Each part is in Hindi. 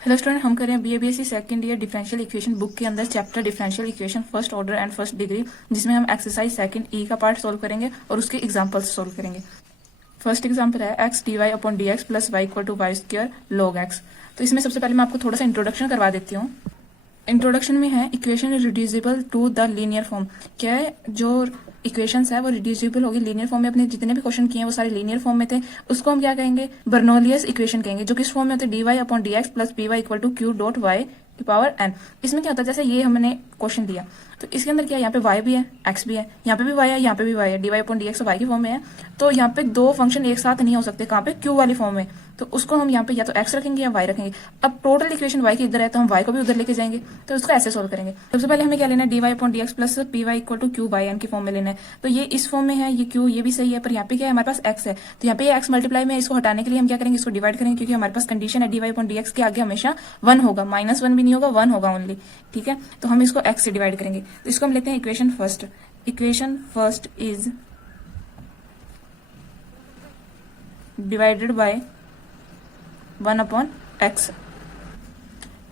हेलो स्टूडेंट, हम कर रहे हैं BA BSc second year differential equation book के अंदर chapter differential equation first order and first degree, जिसमें हम एक्सरसाइज सेकंड ई का पार्ट सोल्व करेंगे और उसके एग्जांपल्स सोल्व करेंगे। फर्स्ट एग्जांपल है x D Y upon D x plus y equal to y square log x. तो इसमें सबसे पहले मैं आपको थोड़ा सा इंट्रोडक्शन करवा देती हूँ। इंट्रोडक्शन में है equation is reducible to the linear form. क्या है, जो इक्वेशंस है वो रिड्यूसिबल होगी लीनियर फॉर्म में। अपने जितने भी क्वेश्चन किए हैं वो सारे लीनियर फॉर्म में थे। उसको हम क्या कहेंगे, बर्नौलियस इक्वेशन कहेंगे, जो किस फॉर्म में होते हैं, d Y upon D x plus P y equal to q dot y की पावर एन। इसमें क्या होता है, जैसे ये हमने क्वेश्चन दिया तो इसके अंदर क्या है, यहाँ पे y भी है, x भी है, यहाँ पे भी y है, यहाँ पे भी y है, D Y upon D x y की फॉर्म में है। तो यहाँ पे दो फंक्शन एक साथ नहीं हो सकते, कहाँ पे, q वाली फॉर्म में। तो उसको हम यहाँ पे या तो x रखेंगे या y रखेंगे। अब टोटल इक्वेशन y की इधर है तो हम y को भी उधर लेके जाएंगे, तो उसको ऐसे सोल्व करेंगे। सबसे पहले हमें क्या लेना है, D Y upon D x plus P y equal to q by n की फॉर्म में लेना है। तो ये इस फॉर्म में है, ये q ये भी सही है, पर यहाँ पे क्या है, हमारे पास x है। तो यहाँ पे x मल्टीप्लाई में इसको हटाने के लिए हम क्या करेंगे, इसको डिवाइड करेंगे, क्योंकि हमारे पास कंडीशन है D Y upon D x के आगे हमेशा 1 होगा, -1 भी नहीं होगा, 1 होगा ओनली। ठीक है, तो हम इसको x से डिवाइड करेंगे। तो इसको हम लेते हैं equation first. Equation first is divided bye 1 upon x.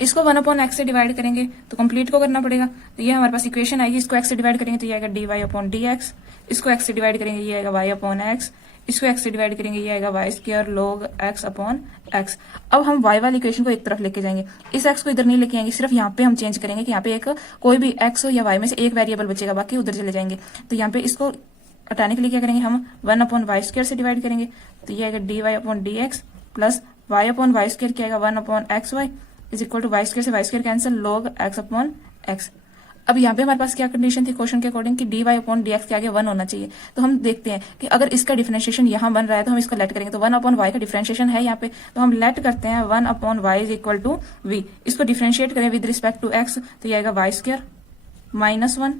इसको 1 अपॉन एक्स से डिवाइड करेंगे तो कंप्लीट को करना पड़ेगा। तो ये हमारे पास इक्वेशन आएगी, इसको एक्स से डिवाइड करेंगे तो ये आएगा D Y upon D x. इसको एक्स से डिवाइड करेंगे ये आएगा वाई अपॉन एक्स। इसको एक्स से डिवाइड करेंगे ये आएगा y square log x upon x. अब हम वाई वाली इक्वेशन को एक तरफ लेके जाएंगे, इस एक्स को इधर नहीं लेके आएंगे, सिर्फ यहाँ पे हम चेंज करेंगे कि यहाँ पे एक कोई भी एक्स हो या वाई में से एक वेरिएबल बचेगा, बाकी उधर चले जाएंगे। तो यहाँ पे इसको हटाने के लिए क्या करेंगे, हम 1 अपॉन वाई स्क्वायर से डिवाइड करेंगे। तो ये आएगा D Y upon D x plus Y upon y square क्या आएगा, 1 upon x y is equal to y square से y square cancel log x upon x. अब यहाँ पे हमारे पास क्या कंडीशन थी क्वेश्चन के अकॉर्डिंग कि d Y upon D x के आगे 1 होना चाहिए। तो हम देखते हैं कि अगर इसका डिफरेंशिएशन यहाँ बन रहा है तो हम इसको लेट करेंगे। तो 1 अपॉन वाई का डिफरेंशिएशन है यहाँ पे, तो हम लेट करते हैं 1 upon Y is equal to v. इसको डिफरेंशिएट करें विद रिस्पेक्ट टू एक्स, तो ये आएगा y square -1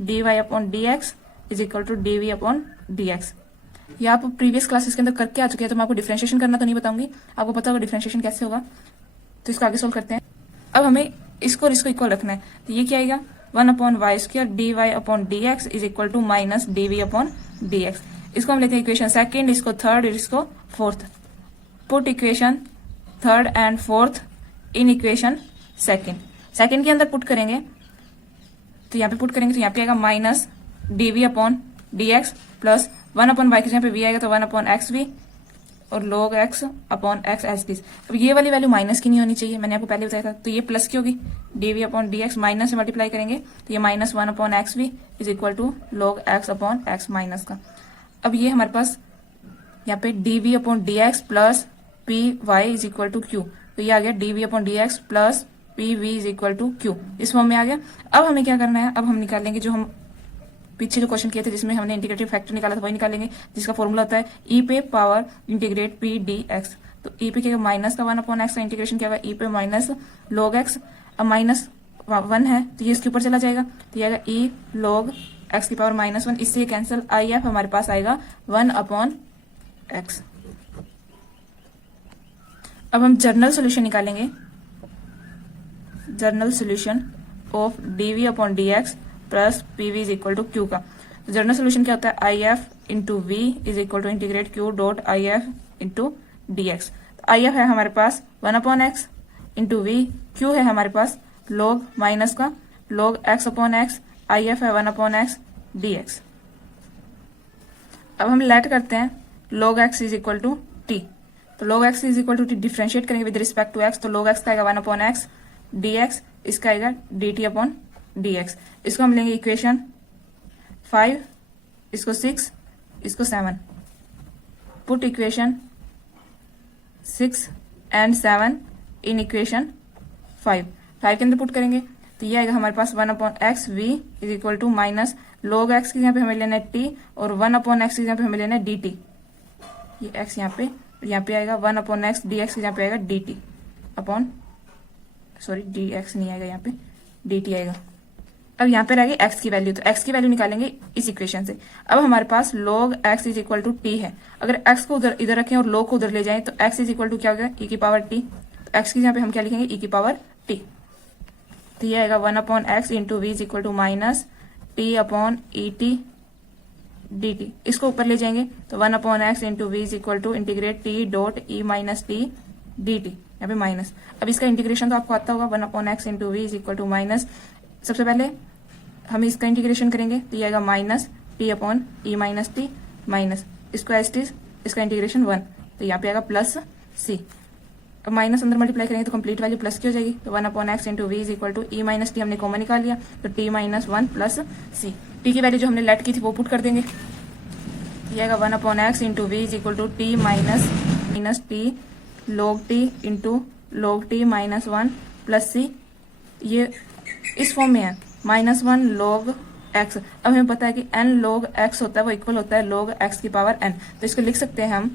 d Y upon D x is equal to d we upon D x. ये आप प्रीवियस क्लासेस के अंदर करके आ चुके हैं, तो मैं आपको डिफरेंशिएशन करना तो नहीं बताऊंगी, आपको पता होगा डिफरेंशिएशन कैसे होगा। तो इसको आगे सोल्व करते हैं। अब हमें इसको और इसको इक्वल रखना है। तो ये क्या आएगा, 1 upon y square d Y upon D x is equal to minus d we upon D x. इसको हम लेते हैं इक्वेशन सेकेंड, इसको थर्ड, इसको fourth. Put equation third and fourth in equation second. Second के अंदर पुट करेंगे, तो यहाँ पे पुट करेंगे तो यहाँ पे आएगा minus d we upon D x plus 1 upon y के यहाँ पे वी आएगा तो 1 अपॉन एक्स वी और log x upon x as this. अब ये वाली वैल्यू माइनस की नहीं होनी चाहिए, मैंने आपको पहले बताया था। तो ये प्लस की होगी, d we upon D x minus से मल्टीप्लाई करेंगे तो ये -1 upon x we is equal to log x upon x minus का। अब ये हमारे पास यहाँ पे d we upon D x plus P Y is equal to q. तो ये आ गया d we upon D x plus P v is equal to q, इस फॉर्म में आ गया। अब हमें क्या करना है, अब हम निकालेंगे जो हम पीछे जो क्वेश्चन किए थे जिसमें हमने इंटीग्रेटिव फैक्टर निकाला था वही निकालेंगे, जिसका फॉर्मूला होता है ई पे power integrate P D x. तो ई पे क्या माइनस का 1 अपॉन एक्स का इंटीग्रेशन क्या होगा, ई पे माइनस लॉग एक्स। अब माइनस 1 है तो ये इसके ऊपर चला जाएगा, तो ये आएगा ई लॉग एक्स की पावर -1, इससे कैंसिल, आई एफ हमारे पास आएगा 1 अपॉन एक्स। अब हम जर्नल सोल्यूशन निकालेंगे, general solution of d we upon D x plus P v is equal to q का। तो जर्नल सोल्यूशन क्या होता है, I F into we is equal to integrate Q dot I F into D x. तो आई एफ है हमारे पास 1 upon x into v, q है हमारे पास log माइनस का log x upon x, I F है 1 अपॉन एक्स डी एक्स। अब हम लेट करते हैं log x is equal to T. तो log x is equal to T differentiate करेंगे विद रिस्पेक्ट टू एक्स, तो log एक्स का आएगा 1 अपॉन एक्स डी एक्स, इसका आएगा D T upon D x. इसको हम लेंगे इक्वेशन 5, इसको 6, इसको 7। Put equation 6 and 7 in equation 5 के अंदर पुट करेंगे तो ये आएगा हमारे पास 1 upon x we is equal to minus log x के यहाँ पे हमें लेना है टी और 1 अपॉन एक्स के यहाँ पे हमें लेना है डी टी। ये एक्स यहाँ पे आएगा 1 अपॉन एक्स डी एक्स के यहाँ पे आएगा D T upon, sorry d x नहीं आएगा, यहाँ पे डी टी आएगा। अब यहाँ पे रहेगी एक्स की वैल्यू, तो एक्स की वैल्यू निकालेंगे इस इक्वेशन से। अब हमारे पास log x is equal to t है, अगर x को उधर इधर रखें और log को उधर ले जाएं तो x इज इक्वल टू क्या होगा, e की पावर t। तो x की यहाँ पे हम क्या लिखेंगे, e की पावर t। तो ये आएगा 1 upon x into we is equal to minus t upon e t d T. इसको ऊपर ले जाएंगे तो 1 upon x into we is equal to integrate t dot e minus t d t. यहाँ पे माइनस। अब इसका इंटीग्रेशन तो आपको आता होगा, 1/x into we is equal to minus, सबसे पहले हम इसका इंटीग्रेशन करेंगे तो ये आएगा minus t upon e minus t minus इसको एस टी, इसका इंटीग्रेशन 1, तो यहाँ पे आएगा प्लस सी। अब माइनस अंदर मल्टीप्लाई करेंगे तो कंप्लीट वैल्यू प्लस की हो जाएगी, तो 1/x into we is equal to e minus t हमने कॉमन निकाल लिया, तो टी माइनस 1 प्लस सी। टी की वैल्यू जो हमने लेट की थी वो पुट कर देंगे, ये आएगा 1/x into we is equal to t minus t log t into log t minus 1 plus सी। ये इस फॉर्म में है -1 log x। अब हमें पता है कि n log x होता है वो इक्वल होता है log x की पावर n, तो इसको लिख सकते हैं हम,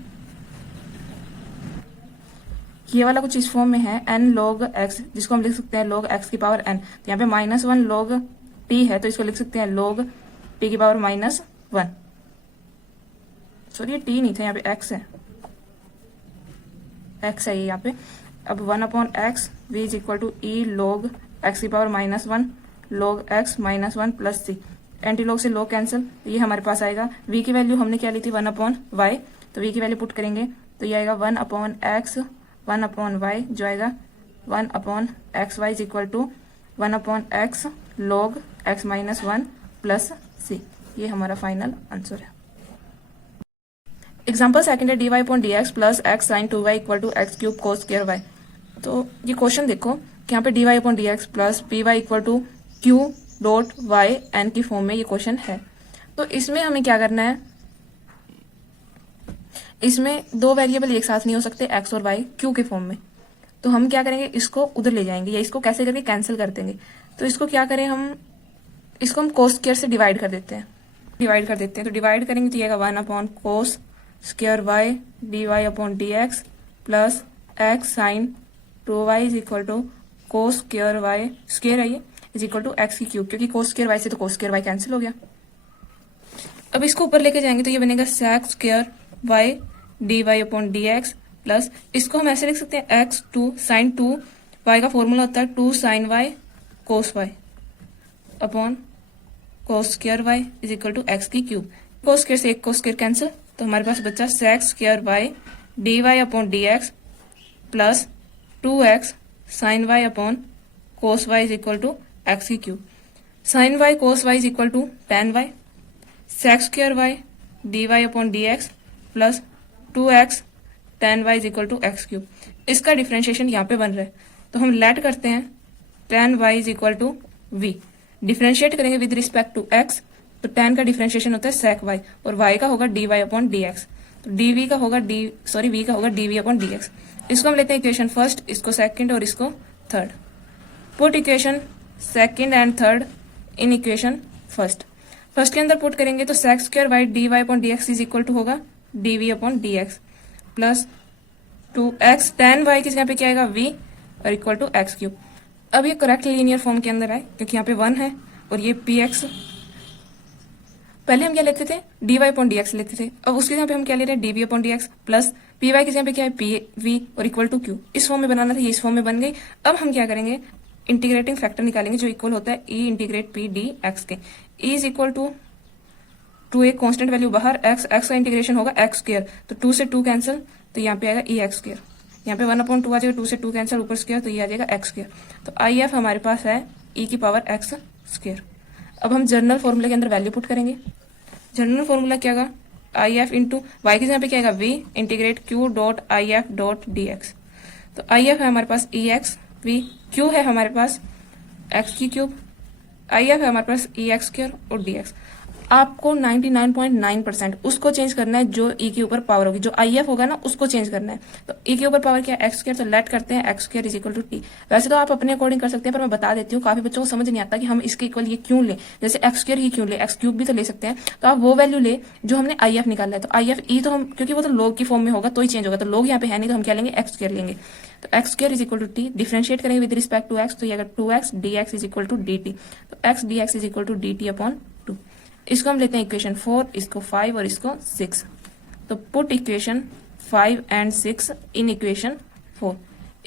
ये वाला कुछ इस फॉर्म में है n log x, जिसको हम लिख सकते हैं log x की पावर n। तो यहाँ पे -1 log t है तो इसको लिख सकते हैं log t की पावर -1। सॉरी ये t नहीं था, यहाँ पे x है, x है ये यहाँ पे। अब 1/x v is equal to e log x की power -1 log x -1 plus c. Anti log से log कैंसिल, ये हमारे पास आएगा। v की वैल्यू हमने क्या ली थी 1/y, तो v की वैल्यू पुट करेंगे तो ये आएगा 1/x 1/y जो आएगा 1/xy is equal to 1/x log x -1 plus सी। ये हमारा फाइनल आंसर है। एग्जाम्पल सेकंड है dy upon D x plus x sine 2y equal to x cube cos square y। तो ये क्वेश्चन देखो कि यहाँ पे dy upon D x plus P y equal to q dot y n की फॉर्म में ये क्वेश्चन है। तो इसमें हमें क्या करना है, इसमें दो वेरिएबल एक साथ नहीं हो सकते x और y क्यू के फॉर्म में, तो हम क्या करेंगे इसको उधर ले जाएंगे या इसको कैसे करके कैंसिल कर देंगे। तो इसको क्या करें हम, इसको हम कोस स्क्वायर से डिवाइड कर देते हैं, तो डिवाइड करेंगे तो ये आएगा 1/cos square y dy upon D x plus x sine 2y is equal to cos square y square है ये इज इक्वल टू एक्स की क्यूब, क्योंकि कोस स्क्वायर y से तो कोस स्क्वायर y कैंसिल हो गया। अब इसको ऊपर लेके जाएंगे तो ये बनेगा sec square y dy upon D x plus, इसको हम ऐसे लिख सकते हैं x2 साइन 2y का फॉर्मूला होता है 2 sine y cos y upon cos square y is equal to x की क्यूब। कोस स्क्वायर से एक कोस स्क्वायर कैंसिल, तो हमारे पास बचा sec square y dy upon D x plus 2x sine y upon cos y is equal to x की cube. Sine y cos y is equal to tan y, sec square y dy upon D x plus 2x tan y is equal to x cube. इसका डिफ्रेंशिएशन यहाँ पे बन रहा है, तो हम लेट करते हैं tan y is equal to v, differentiate करेंगे विद रिस्पेक्ट टू x, तो tan का डिफ्रेंशिएशन होता है sec y और y का होगा dy अपॉन dx, तो v का होगा dv अपॉन dx। इसको हम लेते हैं इक्वेशन फर्स्ट, इसको सेकंड और इसको third. Put equation second and third in equation first. First के अंदर पुट करेंगे तो sec square y dy upon dx is equal to होगा dv upon dx plus 2x tan y किस यहाँ पे क्या आएगा v और इक्वल टू एक्स क्यूब। अब ये करेक्ट लीनियर फॉर्म के अंदर आए क्योंकि यहाँ पे 1 है और ये px, पहले हम क्या लेते थे dy अपॉन dx लेते थे, अब उसके यहाँ पे हम क्या ले रहे हैं dv upon dx plus py के यहाँ पे क्या है pv और इक्वल टू q। इस फॉर्म में बनाना था, ये इस फॉर्म में बन गई। अब हम क्या करेंगे इंटीग्रेटिंग फैक्टर निकालेंगे जो इक्वल होता है e इंटीग्रेट p dx के। e इज इक्वल टू एक कांस्टेंट वैल्यू बाहर x का इंटीग्रेशन होगा x स्क्वायर, तो 2 से 2 कैंसिल, तो यहाँ पे आएगा e x स्क्वायर, यहाँ पे 1/2 आ जाएगा, 2 से 2 कैंसिल ऊपर स्क्वायर, तो ये आ जाएगा x स्क्वायर। तो आई एफ हमारे पास है e की पावर x स्क्वायर। अब हम जर्नल फॉर्मूले के अंदर वैल्यू पुट करेंगे, जनरल फॉर्मूला क्या होगा आई एफ इंटू वाई के यहाँ पे क्या आएगा v integrate q dot I F dot D x. तो आई एफ है हमारे पास e एक्स, v q है हमारे पास x की क्यूब, आई एफ है हमारे पास e एक्स स्क्वायर और डी एक्स। आपको 99.9% उसको चेंज करना है जो e के ऊपर पावर होगी, जो आई एफ होगा ना उसको चेंज करना है। तो e के ऊपर पावर क्या है एक्स स्क्वायर, तो लेट करते हैं x square is equal to t. वैसे तो आप अपने अकॉर्डिंग कर सकते हैं, पर मैं बता देती हूँ काफी बच्चों को समझ नहीं आता कि हम इसके इक्वल ये क्यों ले, जैसे एक्स स्क्वायर ही क्यों ले, एक्स क्यूब भी तो ले सकते हैं। तो आप वो वैल्यू ले जो हमने आई एफ निकाला है, तो आई एफ ई तो हम क्योंकि वो तो लोग की फॉर्म में होगा तो ही चेंज होगा, तो लोग यहाँ पे है नहीं तो हम क्या लेंगे एक्स स्क्वायर लेंगे। तो x square is equal to T, differentiate करेंगे विद रिस्पेक्ट टू एक्स, तो ये अगर 2x dx is equal to dt, तो x dx is equal to dt upon 2। इसको हम लेते हैं इक्वेशन 4, इसको 5 और इसको 6। तो put equation 5 and 6 in equation 4।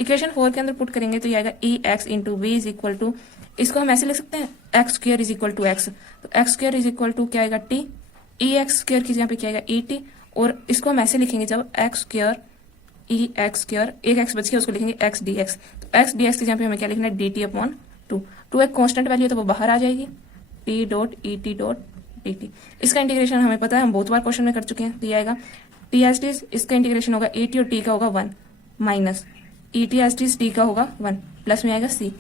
Equation 4 के अंदर पुट करेंगे तो ये आएगा ई x into we is equal to, इसको हम ऐसे लिख सकते हैं x square is equal to x, तो x square is equal to क्या आएगा टी, ई एक्स स्क्वायर की यहाँ पे क्या आएगा ई टी, और इसको हम ऐसे लिखेंगे जब एक्स स्क्वायर ई एक्स स्क्वायर, एक एक्स बच गया उसको लिखेंगे एक्स डी एक्स। तो एक्स डी एक्स के जहाँ पे हमें क्या लिखना है डी टी अपॉन टू एक कॉन्स्टेंट वैल्यू है तो वो बाहर आ जाएगी, T dot E T dot D T. इसका इंटीग्रेशन हमें पता है, हम बहुत बार क्वेश्चन में कर चुके हैं, तो ये आएगा टी एस टी, इसका इंटीग्रेशन होगा ए टी और टी का होगा 1 minus E T s T T का होगा 1 प्लस में आएगा सी,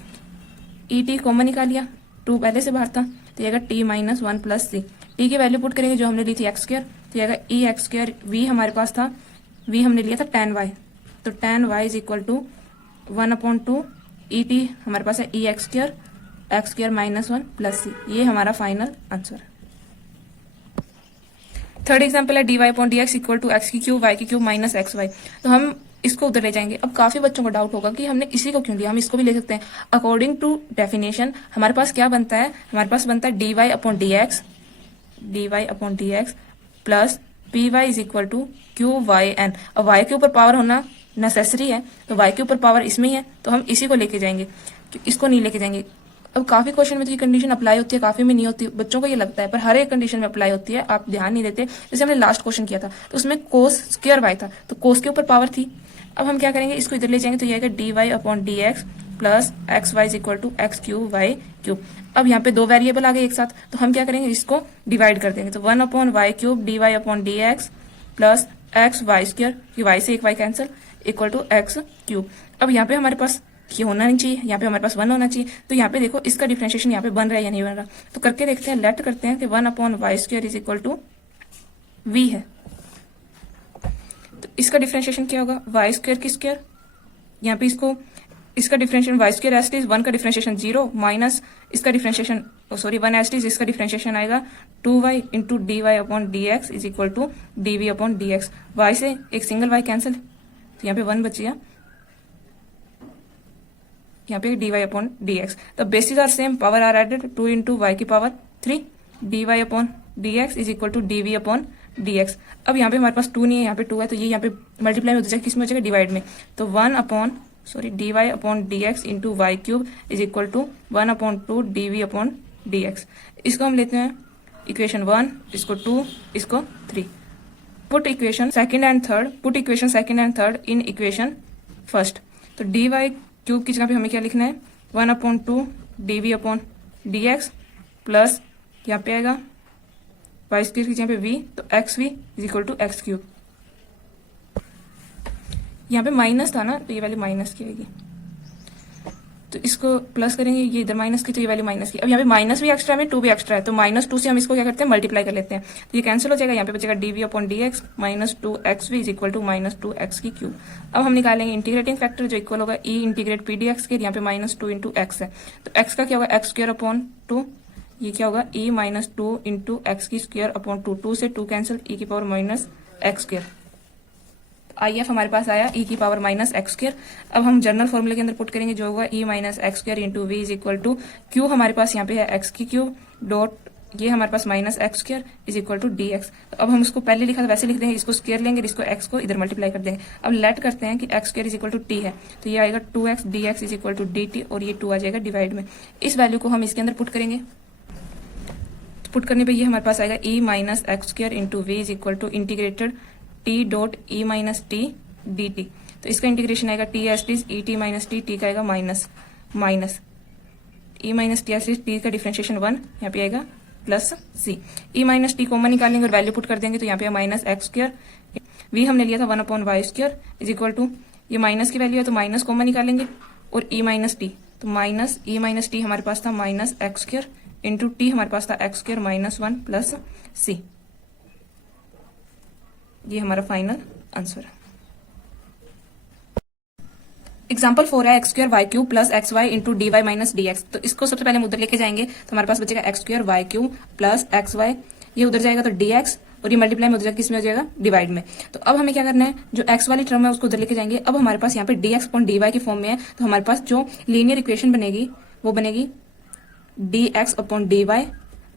ई टी कॉमन निकाल लिया, 2 पहले से बाहर था तो ये आएगा टी माइनस 1 प्लस सी। टी की वैल्यू पुट करेंगे जो हमने ली थी एक्स स्क्वायर, तो ये आएगा ई एक्स स्क्वायर, वी हमारे पास था, वी हमने लिया था tan y, तो tan y is equal to 1/2 e t हमारे पास है e x square minus 1 plus सी। ये हमारा फाइनल आंसर है। थर्ड एग्जाम्पल है D Y upon D x equal to x की क्यूब वाई की क्यूब माइनस एक्स वाई। तो हम इसको उधर ले जाएंगे। अब काफी बच्चों को डाउट होगा कि हमने इसी को क्यों लिया, हम इसको भी ले सकते हैं। अकॉर्डिंग टू डेफिनेशन हमारे पास क्या बनता है, हमारे पास बनता है D Y upon D x plus P Y is equal to q y n. अब वाई के ऊपर पावर होना नेसेसरी है, तो वाई के ऊपर पावर इसमें ही है, तो हम इसी को लेके जाएंगे, इसको नहीं लेके जाएंगे। अब काफी क्वेश्चन में तो ये कंडीशन अप्लाई होती है, काफी में नहीं होती, बच्चों को ये लगता है, पर हर एक कंडीशन में अप्लाई होती है, आप ध्यान नहीं देते। जैसे हमने लास्ट क्वेश्चन किया था तो उसमें कोस स्क्वायर वाई था, तो कोस के ऊपर पावर थी। अब हम क्या करेंगे, इसको इधर ले जाएंगे तो ये आएगा D Y upon D x plus x y is equal to x cube y cube. अब यहाँ पे दो वेरिएबल आ गए एक साथ, तो हम क्या करेंगे, इसको डिवाइड कर देंगे, तो 1 upon y cube d Y upon D x plus x y square, कि वाई से एक y cancel, equal to x cube. अब यहाँ पे हमारे पास ये होना नहीं चाहिए, यहाँ पे हमारे पास 1 होना चाहिए, तो यहाँ पे देखो इसका डिफरेंशिएशन यहाँ पे बन रहा है या नहीं बन रहा, तो करके देखते हैं। लेट करते हैं कि 1 upon y square is equal to v है, तो इसका डिफरेंशिएशन क्या होगा, वाई स्क्वायर की स्क्वायर, यहाँ पे इसका differentiation y square s t, 1 का डिफरेंशिएशन 0 माइनस इसका डिफरेंशिएशन सॉरी 1 एस टी, इसका डिफरेंशिएशन आएगा 2y into d Y upon D x is equal to d we upon D x. Y से एक सिंगल वाई कैंसिल, तो यहाँ पे 1 बच गया, यहाँ पे d Y upon D x. The basis are same, power are added, 2 into y की power 3 d Y upon D x is equal to d we upon D x. अब यहाँ पे हमारे पास 2 नहीं है, यहाँ पे 2 है, तो ये यहाँ पे मल्टीप्लाई हो जाएगा, किस में हो जाएगा, डिवाइड में, तो d Y upon D x into y cube is equal to 1/2 d we upon D x. इसको हम लेते हैं इक्वेशन 1, इसको 2, इसको 3। Put equation second and third in equation first. तो डी वाई क्यूब की जगह पे हमें क्या लिखना है, 1/2 d we upon D x plus यहाँ पे आएगा वाई स्क्वायर की जगह पे वी, तो x we is equal to x cube. यहाँ पे माइनस था ना, तो ये वैल्यू माइनस की आएगी, तो इसको प्लस करेंगे, ये इधर माइनस की, तो ये वैल्यू माइनस की। अब यहाँ पे माइनस भी एक्स्ट्रा है, 2 भी एक्स्ट्रा है, तो -2 से हम इसको क्या करते हैं, मल्टीप्लाई कर लेते हैं, तो ये कैंसिल हो जाएगा। यहाँ पे बचेगा d we upon D x minus 2 x we is equal to -2 x की क्यूब। अब हम निकालेंगे इंटीग्रेटिंग फैक्टर जो इक्वल होगा e integrate P D x के, यहाँ पे -2 इंटू एक्स है, तो एक्स का क्या होगा, एक्स स्क्वायर अपॉन 2, ये क्या होगा ई -2 इंटू एक्स की स्क्वायर अपॉन 2 से 2 कैंसिल, ई की power minus x square. I F हमारे पास आया ई की पावर माइनस एक्स स्क्वायर। अब हम जनरल फॉर्मूले के अंदर पुट करेंगे जो होगा e minus x square into we is equal to q, हमारे पास यहाँ पे है एक्स की क्यूब डॉट ये हमारे पास minus x square is equal to D x. तो अब हम इसको पहले लिखा था वैसे लिख देंगे, इसको स्क्वायर लेंगे, इसको एक्स को इधर मल्टीप्लाई कर देंगे। अब लेट करते हैं कि x square is equal to t है, तो ये आएगा 2x d x is equal to D t, और ये 2 आ जाएगा डिवाइड में। इस वैल्यू को हम इसके अंदर पुट करेंगे, पुट करने पे ये हमारे पास आएगा e minus x square into we is equal to integrated t dot e minus t d T. तो इसका इंटीग्रेशन आएगा t s t E T minus t का आएगा माइनस ई माइनस टी एस टी का डिफरेंशिएशन 1, यहाँ पे आएगा प्लस सी। ई माइनस टी कॉमन निकालेंगे और वैल्यू पुट कर देंगे, तो यहाँ पे माइनस एक्स स्क्वायर, वी हमने लिया था 1 upon y square is equal to, ये माइनस की वैल्यू है तो माइनस कॉमन निकालेंगे, और ई माइनस टी, तो माइनस ई माइनस टी हमारे पास था minus x square into t हमारे पास था एक्स स्क्वायर माइनस 1 प्लस सी। ये हमारा फाइनल आंसर है। एग्जाम्पल 4 है x square y cube plus x y into d y minus d x. तो इसको सबसे पहले हम उधर लेके जाएंगे, तो हमारे पास बचेगा x square y cube plus x y, ये उधर जाएगा तो डी एक्स, और ये मल्टीप्लाई में उधर जाएगा, किसमें हो जाएगा, डिवाइड में। तो अब हमें क्या करना है, जो एक्स वाली टर्म है उसको उधर लेके जाएंगे। अब हमारे पास यहाँ पे d x upon D y की फॉर्म में है, तो हमारे पास जो लीनियर इक्वेशन बनेगी वो बनेगी D x upon D Y